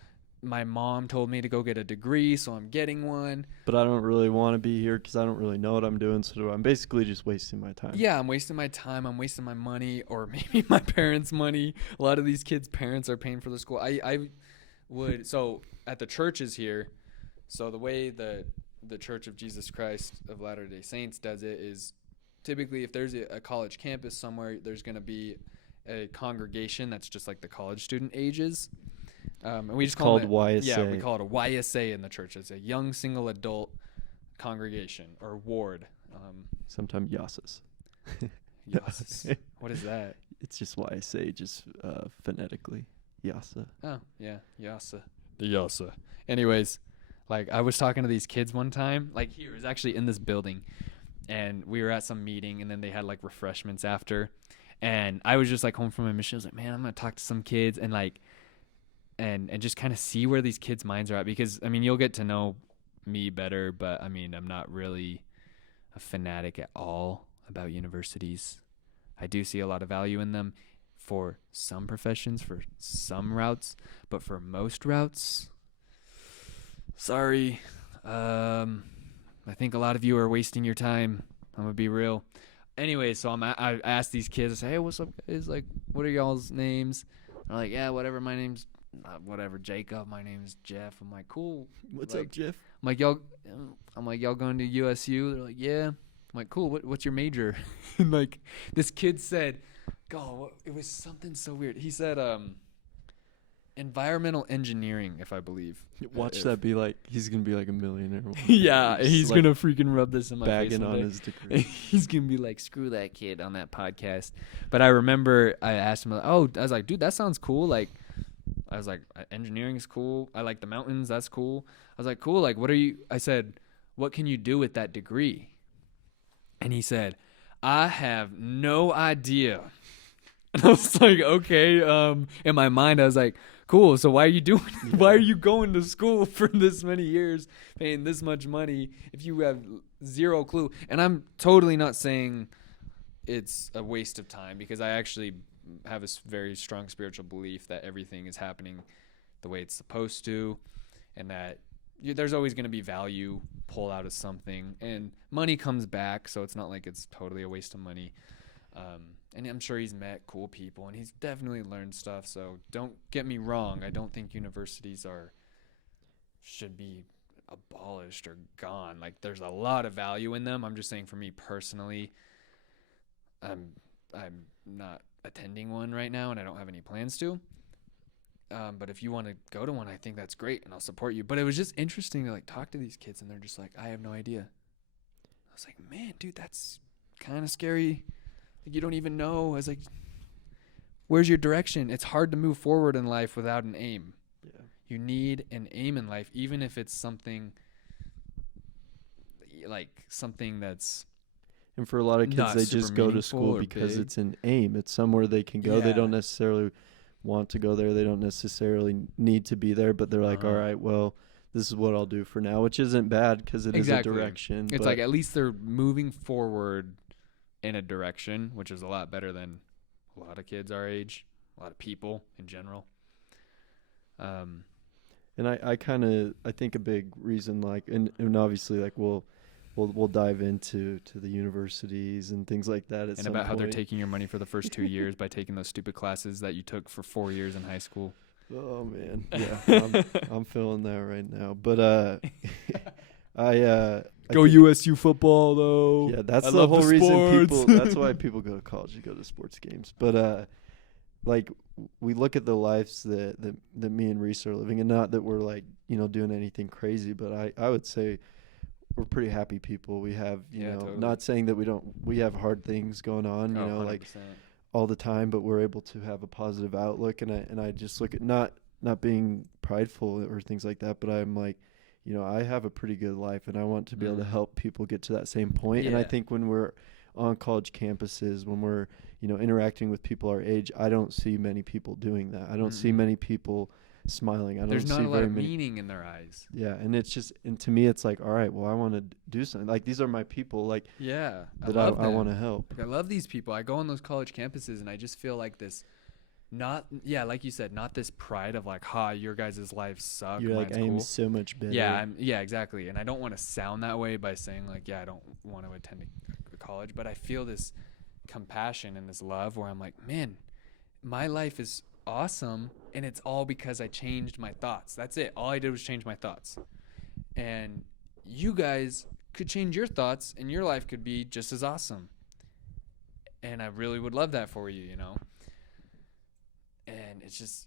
My mom told me to go get a degree, so I'm getting one. But I don't really want to be here because I don't really know what I'm doing. So I'm basically just wasting my time. Yeah, I'm wasting my time. I'm wasting my money, or maybe my parents' money. A lot of these kids' parents are paying for the school. So at the churches here, so the way the Church of Jesus Christ of Latter-day Saints does it is typically if there's a college campus somewhere, there's going to be a congregation that's just like the college student ages. And we just call it YSA. Yeah, we call it a YSA in the church. It's a young single adult congregation or ward. Sometimes YASAs. YASAs. What is that? It's just YSA, just phonetically. YASA. Oh, yeah, YASA. The YASA. Anyways, like I was talking to these kids one time, like here, it was actually in this building, and we were at some meeting, and then they had like refreshments after, and I was just like home from my mission. I was like, man, I'm gonna talk to some kids and like, and just kind of see where these kids' minds are at, because I mean, you'll get to know me better, but I mean, I'm not really a fanatic at all about universities. I do see a lot of value in them for some professions, for some routes, but for most routes, sorry. I think a lot of you are wasting your time. I'm gonna be real. Anyway, so I asked these kids, I say, hey, what's up, guys? Like, what are y'all's names? They're like, yeah, whatever. My name's whatever, Jacob. My name's Jeff. I'm like, cool. What's like, up, Jeff? I'm like, y'all going to USU? They're like, yeah. I'm like, cool. What's your major? And like, this kid said, God, it was something so weird. He said, environmental engineering, if I believe. Watch that be like, he's going to be like a millionaire. Yeah, he's like, going to freaking rub this in my face. Bagging on his degree. He's going to be like, screw that kid on that podcast. But I remember I asked him, I was like, dude, that sounds cool. Like, I was like, engineering is cool. I like the mountains. That's cool. I was like, cool. Like, I said, what can you do with that degree? And he said, I have no idea. And I was like, okay. In my mind, I was like, cool. So why are you doing it? Why are you going to school for this many years, paying this much money if you have zero clue? And I'm totally not saying it's a waste of time, because I actually have a very strong spiritual belief that everything is happening the way it's supposed to, and that there's always going to be value pulled out of something, and money comes back, so it's not like it's totally a waste of money. And I'm sure he's met cool people, and he's definitely learned stuff. So don't get me wrong. I don't think universities should be abolished or gone. Like, there's a lot of value in them. I'm just saying, for me personally, I'm not attending one right now, and I don't have any plans to. But if you want to go to one, I think that's great, and I'll support you. But it was just interesting to like talk to these kids, and they're just like, I have no idea. I was like, man, dude, that's kind of scary. Like, you don't even know. I was like, where's your direction? It's hard to move forward in life without an aim. Yeah. You need an aim in life, even if it's something that's. And for a lot of kids, they just go to school because big. It's an aim. It's somewhere they can go. Yeah. They don't necessarily want to go there. They don't necessarily need to be there, but they're like, all right, well, this is what I'll do for now, which isn't bad because it is a direction. It's like, at least they're moving forward in a direction, which is a lot better than a lot of kids our age, a lot of people in general. And I think a big reason, like, and obviously, like, we'll dive into the universities and things like that at and some about how they're point. taking your money for the first 2 years by taking those stupid classes that you took for 4 years in high school. Oh man, yeah, I'm feeling that right now. But Go USU football though. Yeah, that's I the love whole reason sports. people. That's why people go to college. You go to sports games. But like we look at the lives that me and Reiss are living, and not that we're like doing anything crazy, but I would say we're pretty happy people. We have Totally. not saying that we have hard things going on, like 100%. all the time, but we're able to have a positive outlook. And I just look at not being prideful or things like that, but I'm like, I have a pretty good life, and I want to be able to help people get to that same point. Yeah. And I think when we're on college campuses, when we're interacting with people our age, I don't see many people doing that. I don't see many people smiling. There's not a lot of meaning in their eyes. Yeah, and it's just, and to me, it's like, all right, well, I want to do something. Like, these are my people, like, yeah, that I want to help. Like, I love these people. I go on those college campuses, and I just feel like this, like you said, not this pride of like, your guys' lives suck. You're like, I am so much better. Yeah, exactly. And I don't want to sound that way by saying like, I don't want to attend a college, but I feel this compassion and this love where I'm like, man, my life is awesome, and it's all because I changed my thoughts. That's it. All I did was change my thoughts. And you guys could change your thoughts, and your life could be just as awesome. And I really would love that for you, And it's just,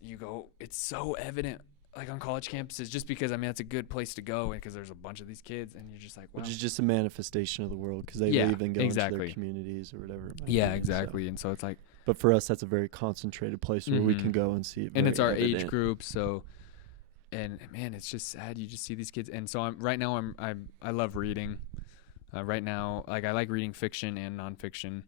it's so evident, like on college campuses, just because, that's a good place to go, and because there's a bunch of these kids, and you're just like, wow. Which is just a manifestation of the world, because they leave and go into their communities or whatever. Yeah, exactly. And so it's like, but for us, that's a very concentrated place where we can go and see it. And it's our age group, so, and man, it's just sad. You just see these kids, and so I love reading. Right now, like, I like reading fiction and nonfiction.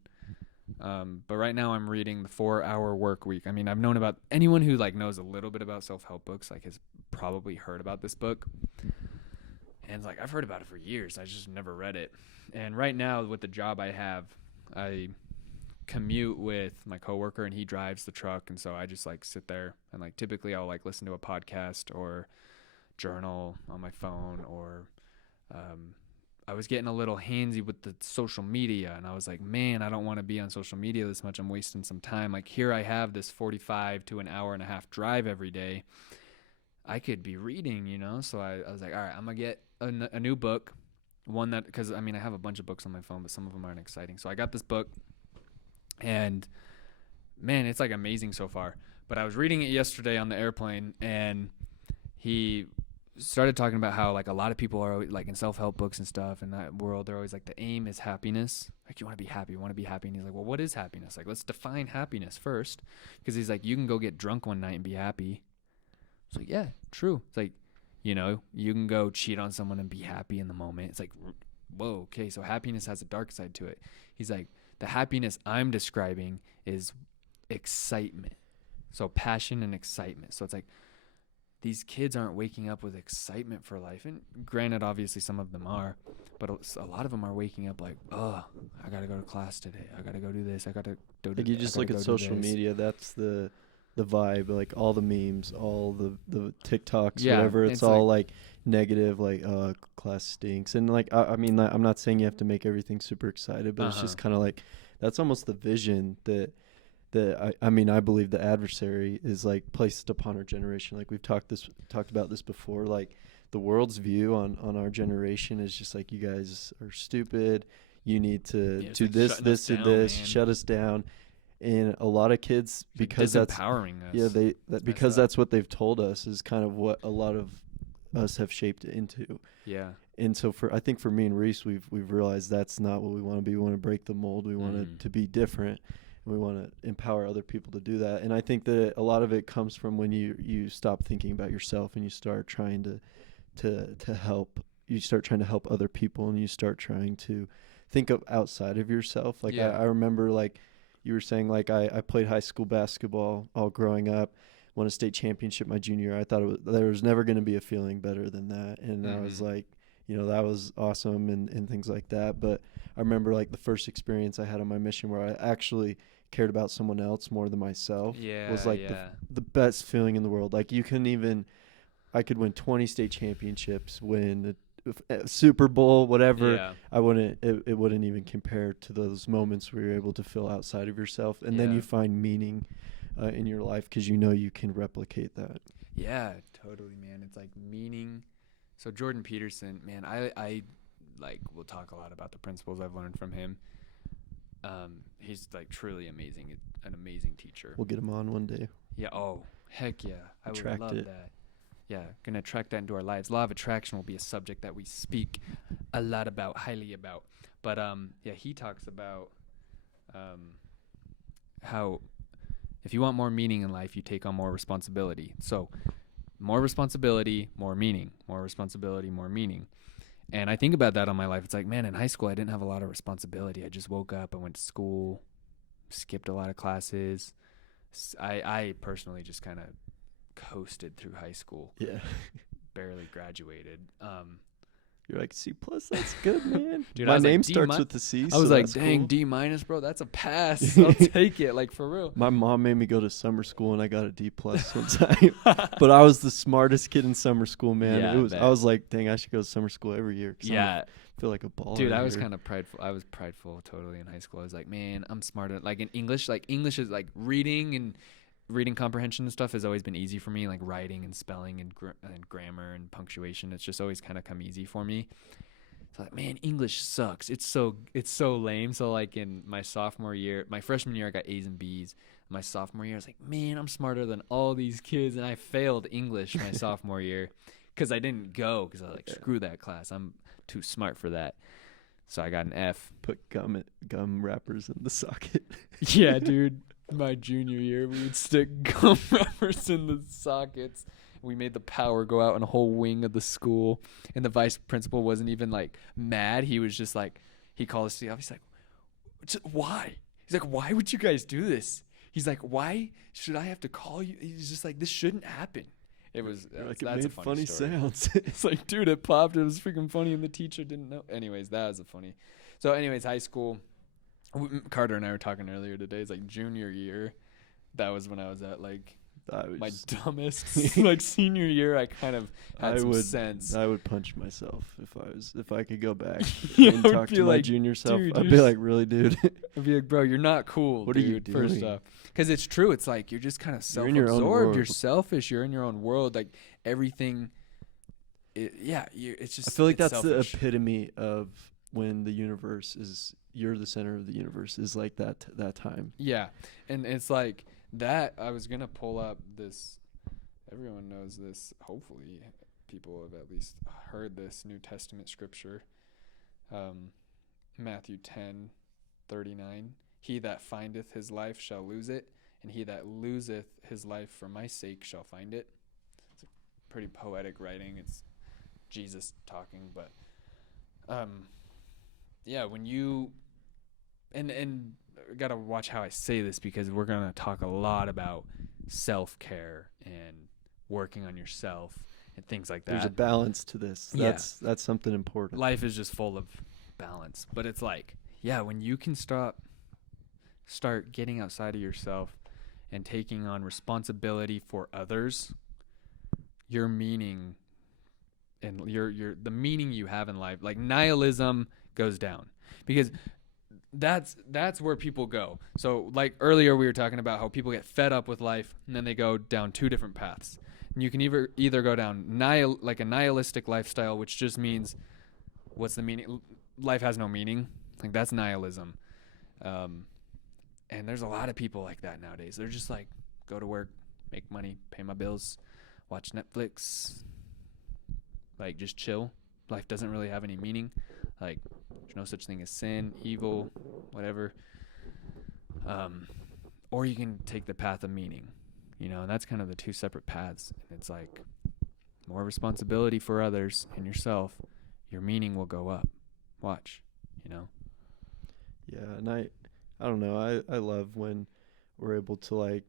But right now I'm reading The 4-Hour Work Week. I've known about anyone who like knows a little bit about self-help books, like, has probably heard about this book. And like, I've heard about it for years. I just never read it. And right now, with the job I have, I commute with my coworker, and he drives the truck. And so I just like sit there, and like typically I'll like listen to a podcast or journal on my phone, or I was getting a little handsy with the social media, and I was like, man, I don't want to be on social media this much. I'm wasting some time. Like, here I have this 45 to an hour and a half drive every day. I could be reading, So I was like, all right, I'm going to get a new book. One that, because I have a bunch of books on my phone, but some of them aren't exciting. So I got this book, and man, it's like amazing so far. But I was reading it yesterday on the airplane, and he started talking about how like a lot of people are like in self-help books and stuff in that world, they're always like, the aim is happiness. Like, you want to be happy, And he's like, well, what is happiness? Like, let's define happiness first. Because he's like, you can go get drunk one night and be happy. It's like, yeah, true. It's like, you can go cheat on someone and be happy in the moment. It's like, whoa, okay, so happiness has a dark side to it. He's like, the happiness I'm describing is excitement. So passion and excitement. So it's like, these kids aren't waking up with excitement for life. And granted, obviously some of them are, but a lot of them are waking up like, oh, I got to go to class today. I got to go do this. I got to do like, you just look at social media. That's the vibe, like all the memes, all the TikToks, whatever. It's all like negative, like, class stinks. And like, I'm not saying you have to make everything super excited, but it's just kind of like, that's almost the vision that I believe the adversary is like placed upon our generation. Like, we've talked about this before. Like, the world's view on our generation is just like, you guys are stupid. You need to do like this, shut us down. And a lot of kids, because that's empowering us. Yeah, because that's what they've told us, is kind of what a lot of us have shaped it into. Yeah. And so I think for me and Reiss, we've realized that's not what we want to be. We want to break the mold. We want it to be different. And we want to empower other people to do that. And I think that a lot of it comes from when you stop thinking about yourself, and you start trying to help. You start trying to help other people, and you start trying to think of outside of yourself. Like, I remember, like you were saying, like, I played high school basketball all growing up, won a state championship my junior year. I thought there was never going to be a feeling better than that. And I was like, that was awesome and things like that. But I remember, like, the first experience I had on my mission where I actually cared about someone else more than myself was like the best feeling in the world. Like, you couldn't even I could win 20 state championships, win a Super Bowl, whatever. Yeah. It wouldn't even compare to those moments where you're able to feel outside of yourself, and then Yeah. you find meaning in your life because you know you can replicate that. Yeah, totally, man. It's like meaning. So Jordan Peterson, man, I like will talk a lot about the principles I've learned from him. He's like truly amazing, an amazing teacher. We'll get him on one day. Yeah. Oh, heck yeah. I would Attract love it. that. Yeah, gonna attract that into our lives. Law of attraction will be a subject that we speak a lot about, highly about. But yeah, he talks about how if you want more meaning in life, you take on more responsibility. So more responsibility, more meaning. More responsibility, more meaning. And I think about that on my life. It's like, man, in high school, I didn't have a lot of responsibility. I just woke up, I went to school, skipped a lot of classes. I personally just kind of coasted through high school. Yeah. Barely graduated. You're like, C+, that's good, man. Dude, My I was like, name D starts mi- with the C, I so was like, that's dang, cool. D-, bro, that's a pass. I'll take it, like, for real. My mom made me go to summer school, and I got a D+ one time. But I was the smartest kid in summer school, man. Yeah, I was like, dang, I should go to summer school every year. Yeah. I feel like a baller. Dude, I was kind of prideful. I was prideful totally in high school. I was like, man, I'm smarter. Like in English is like reading comprehension and stuff has always been easy for me. Like writing and spelling and grammar and punctuation. It's just always kind of come easy for me. So like, man, English sucks. It's so lame. So like in my freshman year, I got A's and B's. My sophomore year, I was like, man, I'm smarter than all these kids. And I failed English my sophomore year because I didn't go because I was like, screw that class. I'm too smart for that. So I got an F. Put gum wrappers in the socket. Yeah, dude. My junior year, we would stick gum wrappers in the sockets. We made the power go out in a whole wing of the school. And the vice principal wasn't even like mad. He was just like, he called us to the office. He's like, why? He's like, why would you guys do this? He's like, why should I have to call you? He's just like, this shouldn't happen. It was Like, it that's made a funny story. sounds. It's like, dude, it popped. It was freaking funny, and the teacher didn't know. Anyways, that was a funny. So, anyways, high school. Carter and I were talking earlier today. It's like junior year. That was when I was at like my dumbest. Like senior year, I kind of had some sense. I would punch myself if I could go back Yeah, and I would talk be to my like, junior self. dude, I'd you're be s- like, really, dude? I'd be like, bro, you're not cool. What are you dude, First doing? off, because it's true. It's like you're just kind of You're in your own self-absorbed. world. You're selfish. You're in your own world. Like everything. It's just. I feel like it's that's selfish. the epitome of when you're the center of the universe is like that time. Yeah, and it's like that. I was gonna pull up this. Everyone knows this. Hopefully, people have at least heard this New Testament scripture. Matthew 10:39. He that findeth his life shall lose it, and he that loseth his life for my sake shall find it. It's a pretty poetic writing. It's Jesus talking, but yeah, when you and I gotta watch how I say this because we're gonna talk a lot about self-care and working on yourself and things like that. There's a balance to this. That's something important. Life is just full of balance, but it's like, yeah, when you can start getting outside of yourself and taking on responsibility for others, your meaning and the meaning you have in life, like nihilism goes down because that's where people go. So like earlier we were talking about how people get fed up with life and then they go down two different paths. And you can either go down like a nihilistic lifestyle, which just means what's the meaning? Life has no meaning. Like that's nihilism. And there's a lot of people like that nowadays. They're just like, go to work, make money, pay my bills, watch Netflix, like just chill. Life doesn't really have any meaning. Like there's no such thing as sin, evil, whatever. Or you can take the path of meaning, and that's kind of the two separate paths. And it's like more responsibility for others and yourself, your meaning will go up. Watch, Yeah, and I don't know. I love when we're able to like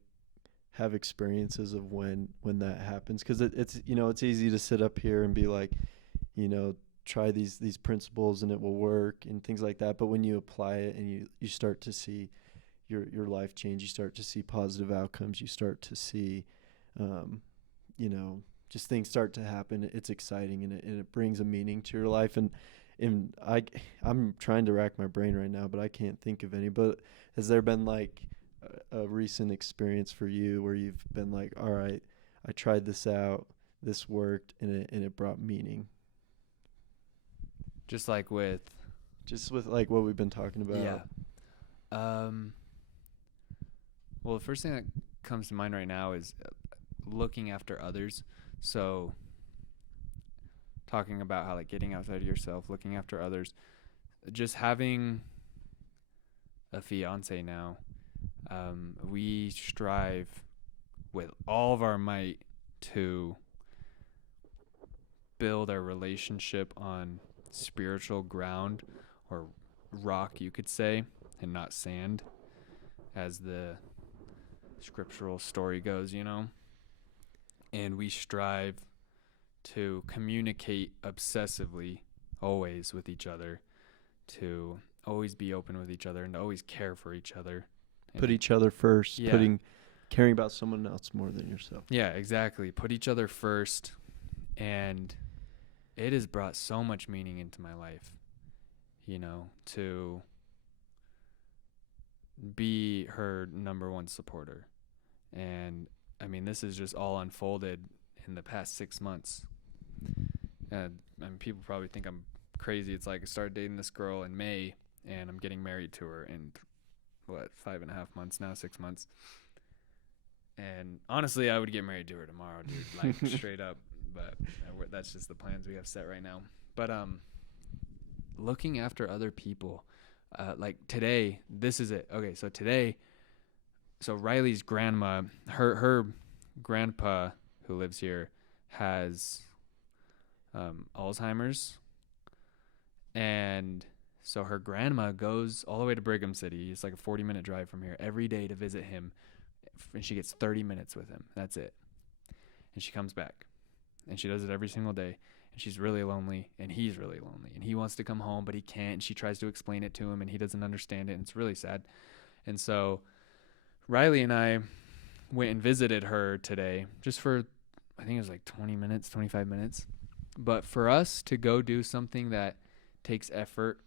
have experiences of when that happens because it's it's easy to sit up here and be like, try these principles and it will work and things like that. But when you apply it and you start to see your life change, you start to see positive outcomes. You start to see, just things start to happen. It's exciting, and it brings a meaning to your life. And I'm trying to rack my brain right now, but I can't think of any. But has there been like a recent experience for you where you've been like, all right, I tried this out, this worked, and it brought meaning? Just with like what we've been talking about. Yeah. Well, the first thing that comes to mind right now is looking after others. So talking about how like getting outside of yourself, looking after others, just having a fiance now. We strive with all of our might to build our relationship on spiritual ground, or rock, you could say, and not sand, as the scriptural story goes, and we strive to communicate obsessively always with each other, to always be open with each other, and to always care for each other. Put each other first, Yeah. Caring about someone else more than yourself. Yeah, exactly. Put each other first, and it has brought so much meaning into my life, to be her number one supporter. And I mean, this is just all unfolded in the past 6 months. And people probably think I'm crazy. It's like I started dating this girl in May, and I'm getting married to her in 5.5 months now, 6 months. And honestly, I would get married to her tomorrow, dude, like straight up. But that's just the plans we have set right now. But looking after other people, like today, this is it. Okay, so today, Riley's grandma, her grandpa who lives here has Alzheimer's, and so her grandma goes all the way to Brigham City. It's like a 40-minute drive from here every day to visit him, and she gets 30 minutes with him. That's it. And she comes back, and she does it every single day. And she's really lonely, and he's really lonely, and he wants to come home, but he can't. And she tries to explain it to him, and he doesn't understand it, and it's really sad. And so Riley and I went and visited her today, just for, I think it was like 20 minutes, 25 minutes. But for us to go do something that takes effort,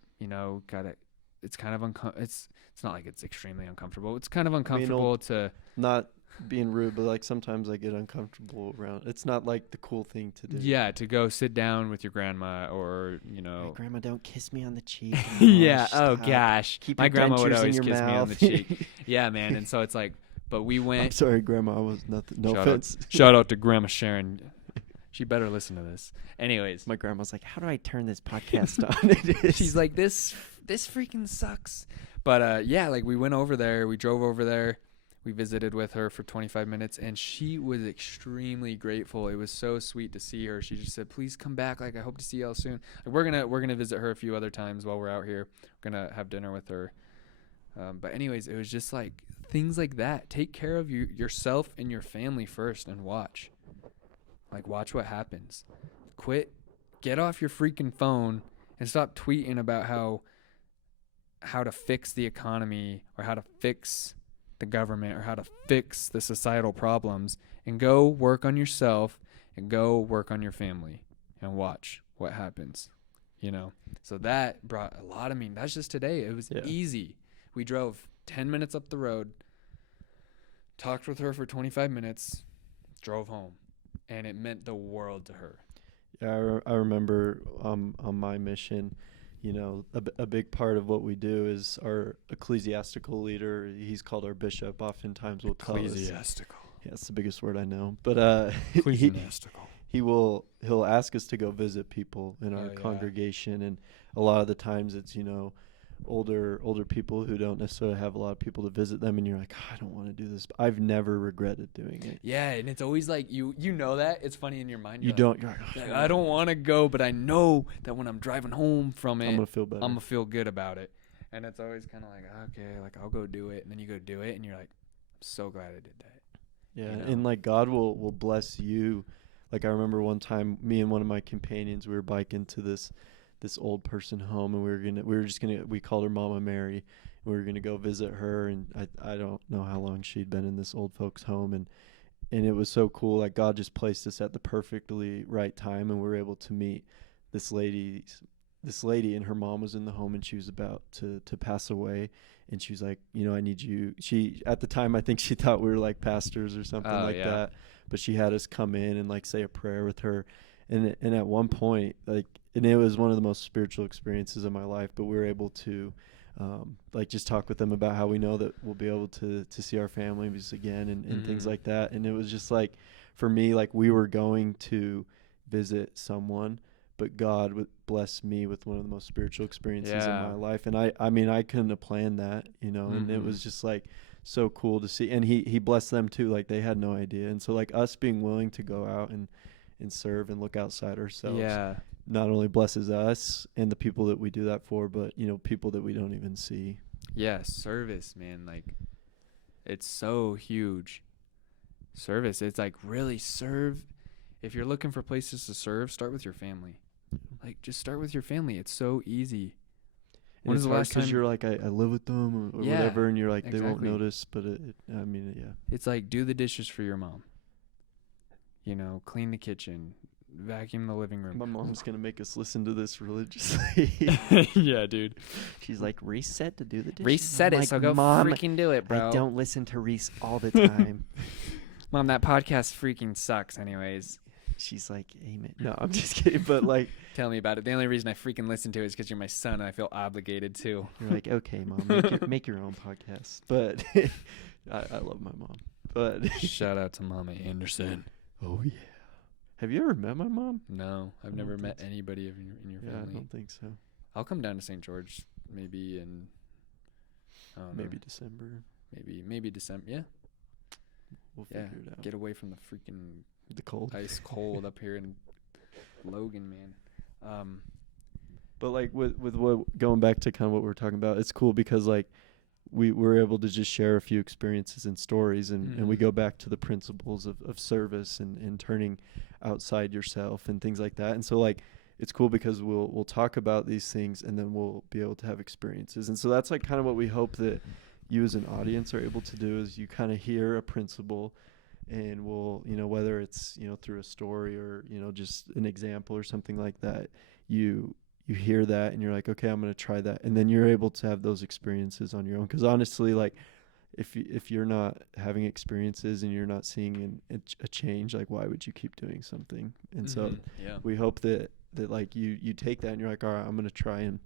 it's kind of it's not like it's extremely uncomfortable. It's kind of uncomfortable to not being rude, but like sometimes I get uncomfortable around. It's not like the cool thing to do. Yeah, to go sit down with your grandma, or Hey, grandma, don't kiss me on the cheek. Yeah. Oh gosh, Keep my your grandma would dentures in always your kiss me on the mouth. cheek. Yeah, man. And so it's like, but we went. I'm sorry, grandma. I was nothing. No offense. Shout out to Grandma Sharon. She better listen to this. Anyways, my grandma's like, how do I turn this podcast on? She's like, this freaking sucks. But yeah, like we went over there. We drove over there. We visited with her for 25 minutes, and she was extremely grateful. It was so sweet to see her. She just said, please come back. Like, I hope to see y'all soon. Like, we're gonna visit her a few other times while we're out here. We're gonna have dinner with her. But anyways, it was just like things like that. Take care of yourself and your family first, and watch what happens. Get off your freaking phone and stop tweeting about how to fix the economy, or how to fix the government, or how to fix the societal problems, and go work on yourself and go work on your family and watch what happens. So that brought a lot of meaning. That's just today. It was easy. We drove 10 minutes up the road, talked with her for 25 minutes, drove home, and it meant the world to her. Yeah, I remember on my mission, a big part of what we do is our ecclesiastical leader. He's called our bishop. Oftentimes we'll call Ecclesiastical. Yeah, it's the biggest word I know. But Ecclesiastical. He'll ask us to go visit people in our congregation, and a lot of the times it's older people who don't necessarily have a lot of people to visit them, and you're like, I don't want to do this. But I've never regretted doing it. Yeah, and it's always like you know that it's funny in your mind. You're like, I don't want to go, but I know that when I'm driving home from it, I'm gonna feel better. I'm gonna feel good about it. And it's always kind of like, okay, like I'll go do it, and then you go do it, and you're like, I'm so glad I did that. Yeah, and like God will bless you. Like I remember one time, me and one of my companions, we were biking to this old person home, and we called her Mama Mary. We were gonna go visit her, and I don't know how long she'd been in this old folks home, and it was so cool. Like God just placed us at the perfectly right time, and we were able to meet this lady, and her mom was in the home, and she was about to pass away. And she was like, I need you. She, at the time, I think she thought we were like pastors or something that. But she had us come in and like say a prayer with her. And at one point, like, and it was one of the most spiritual experiences of my life, but we were able to like just talk with them about how we know that we'll be able to see our families again and things like that. And it was just like, for me, like we were going to visit someone, but God would bless me with one of the most spiritual experiences in my life. And I mean, I couldn't have planned that, and it was just like so cool to see. And he blessed them too. Like they had no idea. And so like us being willing to go out and serve and look outside ourselves not only blesses us and the people that we do that for, but people that we don't even see. Service, man. Like it's so huge. Service, it's like really serve. If you're looking for places to serve, start with your family. Like just start with your family. It's so easy. When is the last time? Because you're like, I live with them or whatever, and you're like, exactly. They won't notice, but it's like, do the dishes for your mom, clean the kitchen, vacuum the living room. My mom's gonna make us listen to this religiously. Yeah, dude. She's like, Reiss said to do the dishes. Reiss said it, like, so go Mom, freaking do it, bro. I don't listen to Reiss all the time. Mom, that podcast freaking sucks anyways. She's like, amen. No, I'm just kidding, but like, tell me about it. The only reason I freaking listen to it is because you're my son and I feel obligated to. You're like, okay, Mom, make your own podcast. But I love my mom. But shout out to Mama Anderson. Oh yeah. Have you ever met my mom? No, I've never met anybody in your family. I don't think so. I'll come down to St. George maybe in maybe December. Maybe December. Yeah. We'll figure it out. Get away from the freaking cold, ice cold up here in Logan, man. But like with what, going back to kind of what we were talking about, it's cool because like we were able to just share a few experiences and stories, and we go back to the principles of service and turning outside yourself and things like that. And so like it's cool because we'll talk about these things and then we'll be able to have experiences. And so that's like kind of what we hope that you as an audience are able to do, is you kind of hear a principle, and we'll, whether it's, through a story or, just an example or something like that, you hear that and you're like, okay, I'm going to try that. And then you're able to have those experiences on your own. Because honestly, like if you're not having experiences and you're not seeing a change, like why would you keep doing something? And so we hope that like you take that and you're like, all right, I'm going to try and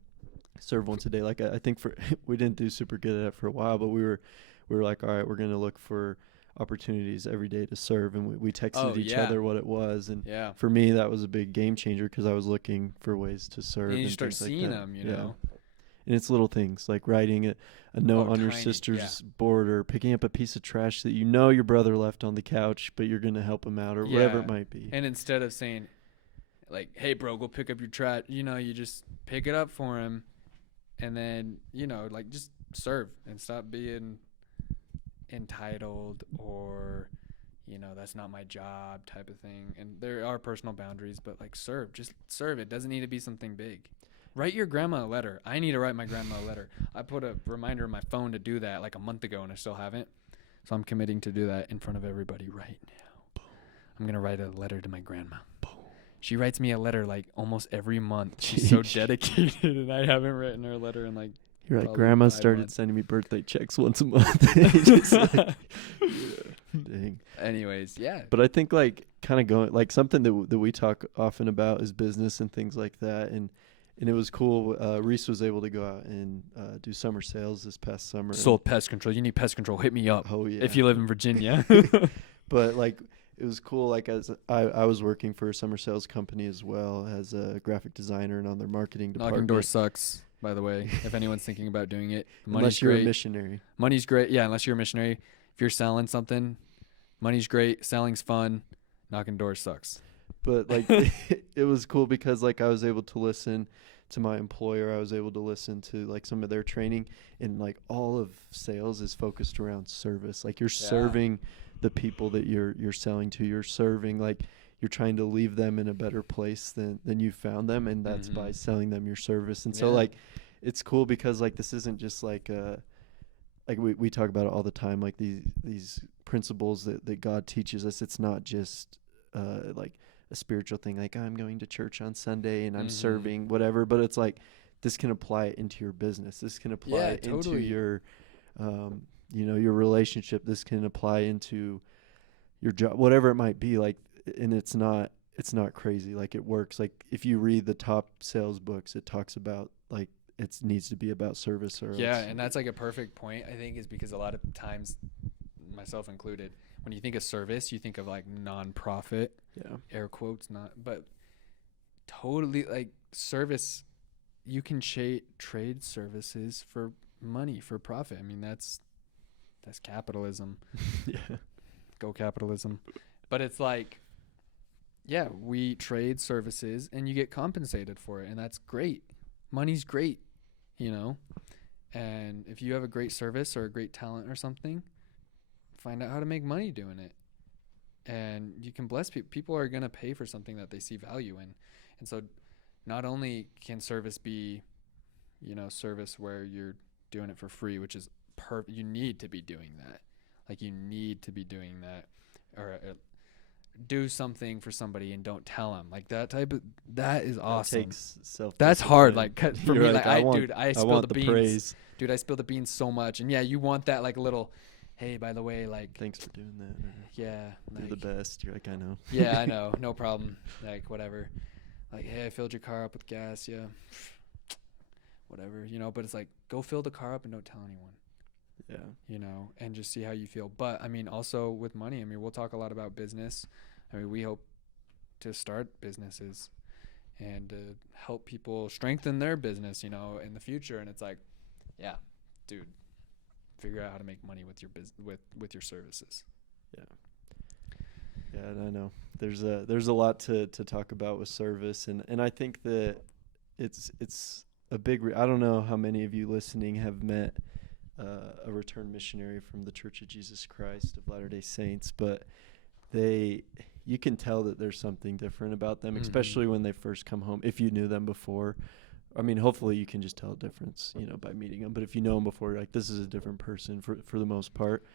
serve once a day. Like I think we didn't do super good at it for a while, but we were like, all right, we're going to look for opportunities every day to serve, and we texted each other what it was, and for me that was a big game changer because I was looking for ways to serve, and you start seeing them, and it's little things like writing a note on your sister's board, or picking up a piece of trash that your brother left on the couch, but you're gonna help him out, or whatever it might be. And instead of saying like, hey bro, go pick up your trash, you just pick it up for him, and then like just serve and stop being entitled or that's not my job type of thing. And there are personal boundaries, but like just serve. It doesn't need to be something big. Write your grandma a letter. I need to write my grandma a letter. I put a reminder on my phone to do that like a month ago and I still haven't, so I'm committing to do that in front of everybody right now. Boom. I'm gonna write a letter to my grandma. Boom. She writes me a letter like almost every month. She's so dedicated, and I haven't written her a letter in like, you're like, Grandma started sending me birthday checks once a month. Dang. Anyways, yeah. But I think like kind of going like something that we talk often about is business and things like that. And it was cool. Reiss was able to go out and do summer sales this past summer. Sold pest control. You need pest control, hit me up. Oh yeah. If you live in Virginia. But like it was cool. Like as I was working for a summer sales company as well as a graphic designer and on their marketing department. Knocking door sucks. By the way, if anyone's thinking about doing it, unless you're a missionary. Money's great. Yeah, unless you're a missionary. If you're selling something, money's great. Selling's fun. Knocking doors sucks. But like, it was cool because like I was able to listen to my employer. I was able to listen to like some of their training, and like all of sales is focused around service. Like you're serving the people that you're selling to. You're serving, like you're trying to leave them in a better place than you found them, and that's by selling them your service. And so like it's cool because like this isn't just like a like we talk about it all the time, like these principles that God teaches us. It's not just like a spiritual thing, like I'm going to church on Sunday and I'm serving whatever, but it's like this can apply into your business. This can apply into your your relationship. This can apply into your job, whatever it might be. Like, and it's not crazy. Like, it works. Like, if you read the top sales books, it talks about like it needs to be about service. Or and that's like a perfect point, I think, is because a lot of times, myself included, when you think of service, you think of like nonprofit, air quotes, not, but totally like service. You can trade services for money, for profit. I mean, that's capitalism. Go capitalism. But it's like, we trade services and you get compensated for it, and that's great. Money's great, and if you have a great service or a great talent or something, find out how to make money doing it, and you can bless people. People are going to pay for something that they see value in. And so not only can service be, service where you're doing it for free, which is you need to be doing that. Like, you need to be doing that, or do something for somebody and don't tell them. Like, that is awesome. That takes self-discipline. That's hard. Like, for me, like, I spill the beans. Praise. Dude, I spill the beans so much. And you want that like little, hey, by the way, like, thanks for doing that. Yeah. You're like, the best. You're like, I know. Yeah, I know. No problem. Like, whatever. Like, hey, I filled your car up with gas. Yeah. Whatever, but it's like, go fill the car up and don't tell anyone. Yeah. And just see how you feel. But I mean, also with money, I mean, we'll talk a lot about business. I mean, we hope to start businesses and help people strengthen their business, in the future. And it's like, dude, figure out how to make money with your with your services. Yeah, I know. There's a lot to talk about with service, and I think that it's a big. I don't know how many of you listening have met a returned missionary from the Church of Jesus Christ of Latter-day Saints, but you can tell that there's something different about them, especially when they first come home. If you knew them before, I mean, hopefully you can just tell a difference, by meeting them. But if you know them before, you're like, this is a different person for the most part.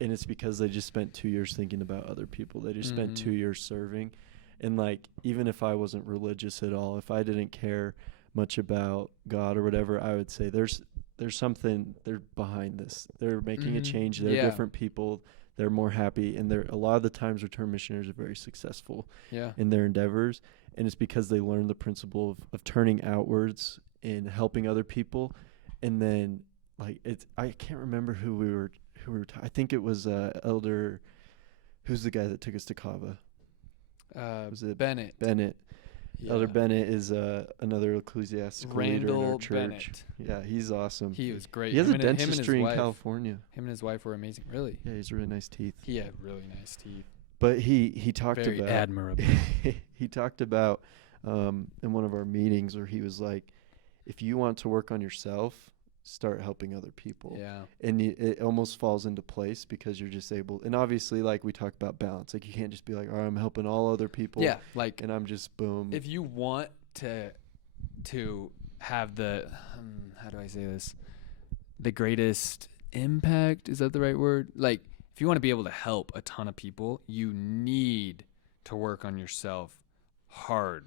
And it's because they just spent 2 years thinking about other people. They just spent 2 years serving. And like, even if I wasn't religious at all, if I didn't care much about God or whatever, I would say there's something, they're behind this. They're making a change. They're different people. They're more happy. And a lot of the times return missionaries are very successful in their endeavors. And it's because they learned the principle of turning outwards and helping other people. And then like, I can't remember who we were I think it was Elder, who's the guy that took us to Kava? Was it Bennett? Yeah. Elder Bennett is another ecclesiastical leader in our church. Bennett. Yeah, he's awesome. He was great. He has a dentistry in California. Him and his wife were amazing. Really? Yeah, he's really nice teeth. He had really nice teeth. But he talked Very about admirable. He talked about in one of our meetings where he was like, if you want to work on yourself, start helping other people. Yeah. And it almost falls into place because you're just able, and obviously like we talked about balance, like you can't just be like, all right, I'm helping all other people. Yeah. Like, and I'm just boom. If you want to have the, how do I say this? The greatest impact, is that the right word? Like, if you want to be able to help a ton of people, you need to work on yourself hard,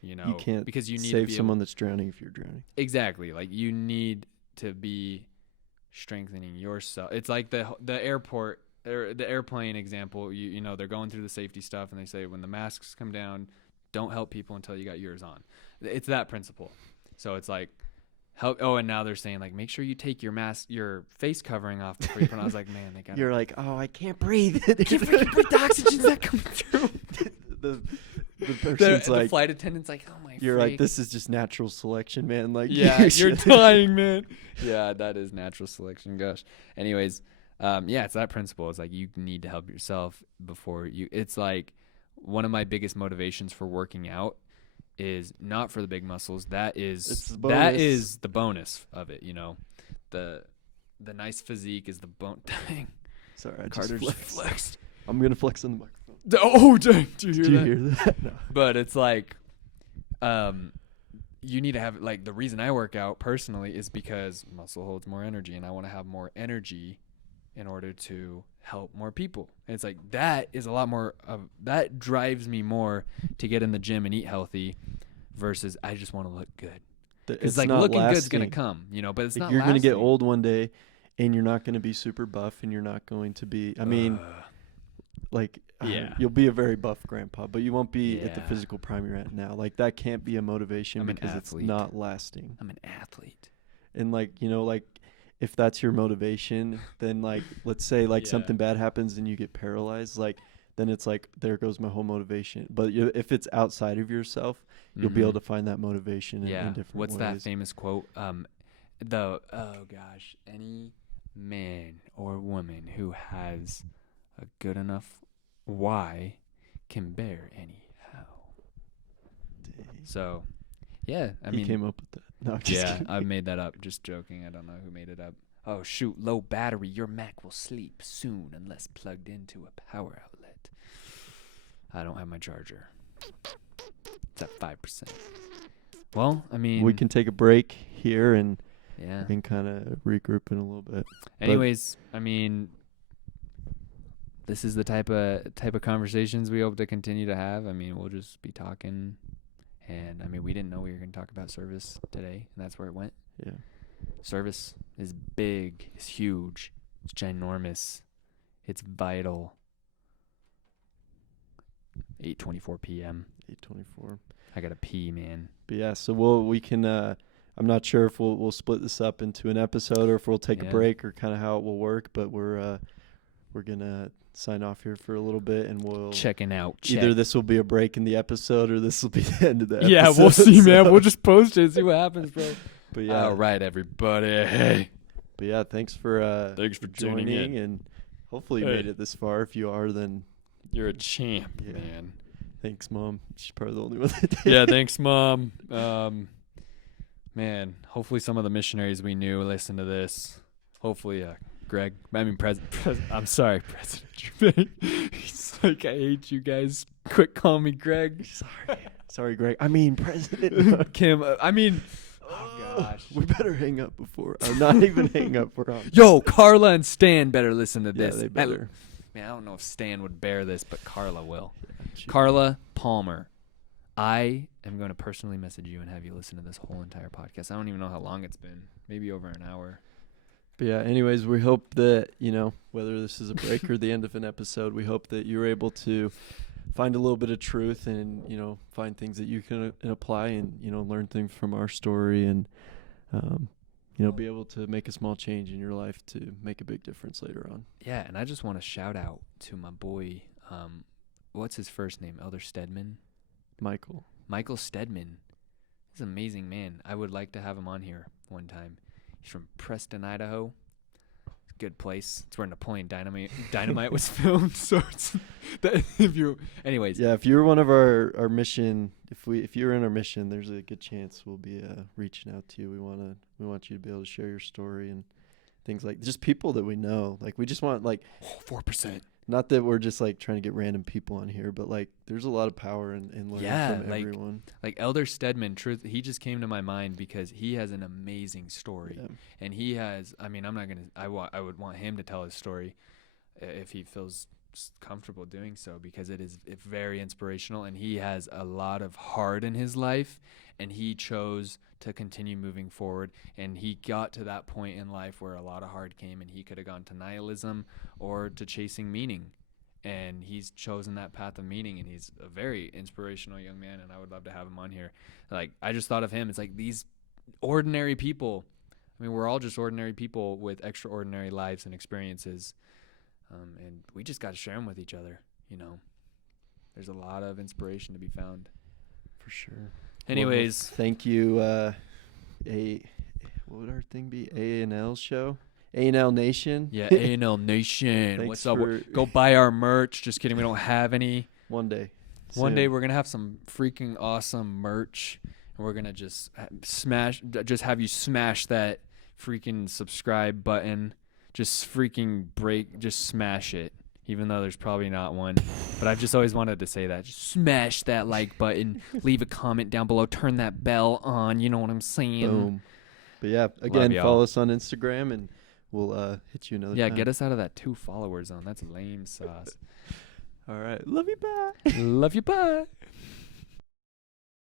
You can't because you need save to be someone that's drowning if you're drowning. Exactly. Like, you need to be strengthening yourself. It's like the airport or the airplane example. You know, they're going through the safety stuff and they say when the masks come down, don't help people until you got yours on. It's that principle. So it's like help. Oh, and now they're saying like make sure you take your face covering off before you put it on. I was like, man, they got. You're like, oh, I can't breathe. The oxygen's not coming through. The person's like, the flight attendant's like, oh my. You're like, this is just natural selection, man. Like, yeah, you're dying, man. Yeah, that is natural selection. Gosh. Anyways, it's that principle. It's like you need to help yourself before you. It's like one of my biggest motivations for working out is not for the big muscles. That is the bonus of it. You know, the nice physique is the bone. Dang. Sorry, I Carter just flexed. I'm gonna flex on the microphone. Oh, dang! Do you hear that? No. But it's like, you need to have, like, the reason I work out personally is because muscle holds more energy, and I want to have more energy in order to help more people. And it's like, that is a lot more of, that drives me more to get in the gym and eat healthy versus I just want to look good. It's like, looking good's going to come, you know, but it's like, not you're going to get lasting. old one day and you're not going to be super buff and you're not going to be, I mean, you'll be a very buff grandpa, but you won't be at the physical prime you're at now. Like, that can't be a motivation because it's not lasting. I'm an athlete. And, like, you know, like, if that's your motivation, then, like, let's say, like, something bad happens and you get paralyzed, like, then it's like, there goes my whole motivation. But if it's outside of yourself, you'll be able to find that motivation in different ways. What's that famous quote? Any man or woman who has a good enough why can bear any how. So, yeah, I mean, came up with that. No, just kidding. I made that up. Just joking. I don't know who made it up. Oh, shoot, low battery. Your Mac will sleep soon unless plugged into a power outlet. I don't have my charger. It's at 5%. Well, I mean, we can take a break here and kind of regroup in a little bit. Anyways, I mean, this is the type of conversations we hope to continue to have. I mean, we'll just be talking, and I mean, we didn't know we were going to talk about service today, and that's where it went. Yeah. Service is big, it's huge, it's ginormous, it's vital. 8:24 p.m. 8:24. I gotta pee, man. But yeah, so we can. I'm not sure if we'll split this up into an episode or if we'll take a break or kind of how it will work. But we're gonna sign off here for a little bit, and we'll checking out. Either this will be a break in the episode or this will be the end of the episode. Yeah, we'll see, man. We'll just post it and see what happens, bro. But yeah, all right, everybody. Hey. But yeah, thanks for joining in, and hopefully you made it this far. If you are, then you're a champ, man. Thanks, Mom. She's probably the only one that did. Yeah, thanks, Mom. Man, hopefully some of the missionaries we knew listen to this. Hopefully, Greg. I mean, I'm sorry, President Tremaine. He's like, I hate you guys. Quick, call me Greg. Sorry, Greg. I mean, President Kim. Oh gosh. We better hang up before. Not even hang up. We're on. Yo, Carla and Stan better listen to this. Yeah, they better. Man, I don't know if Stan would bear this, but Carla will. Carla Palmer, I am going to personally message you and have you listen to this whole entire podcast. I don't even know how long it's been. Maybe over an hour. But yeah, anyways, we hope that, whether this is a break or the end of an episode, we hope that you're able to find a little bit of truth and, find things that you can apply and, learn things from our story and, be able to make a small change in your life to make a big difference later on. Yeah, and I just want to shout out to my boy, what's his first name? Elder Stedman? Michael Stedman. He's an amazing man. I would like to have him on here one time. He's from Preston, Idaho. It's a good place. It's where Napoleon Dynamite was filmed. So it's anyways. Yeah, if you're one of our mission, if you're in our mission, there's a good chance we'll be reaching out to you. We want you to be able to share your story and things like just people that we know. Like we just want 4%. Not that we're just trying to get random people on here, but there's a lot of power in learning from everyone. Like Elder Stedman, he just came to my mind because he has an amazing story, and he has. I mean, I would want him to tell his story if he feels comfortable doing so because it's very inspirational, and he has a lot of heart in his life, and he chose to continue moving forward, and he got to that point in life where a lot of hard came, and he could have gone to nihilism or to chasing meaning, and he's chosen that path of meaning, and he's a very inspirational young man, and I would love to have him on here. I just thought of him. It's like these ordinary people. I mean, we're all just ordinary people with extraordinary lives and experiences, and we just got to share them with each other. There's a lot of inspiration to be found. For sure. Anyways, thank you. What would our thing be? A&L show? A&L Nation? Yeah, A&L Nation. What's up? Go buy our merch. Just kidding. We don't have any. One day. One day we're going to have some freaking awesome merch. And we're going to just have you smash that freaking subscribe button. Just freaking just smash it. even though there's probably not one. But I've just always wanted to say that. Just smash that like button, leave a comment down below, turn that bell on. You know what I'm saying? Boom. But yeah, again, follow us on Instagram, and we'll hit you another time. Yeah, get us out of that 2 followers zone. That's lame sauce. All right. Love you, bye. Love you, bye.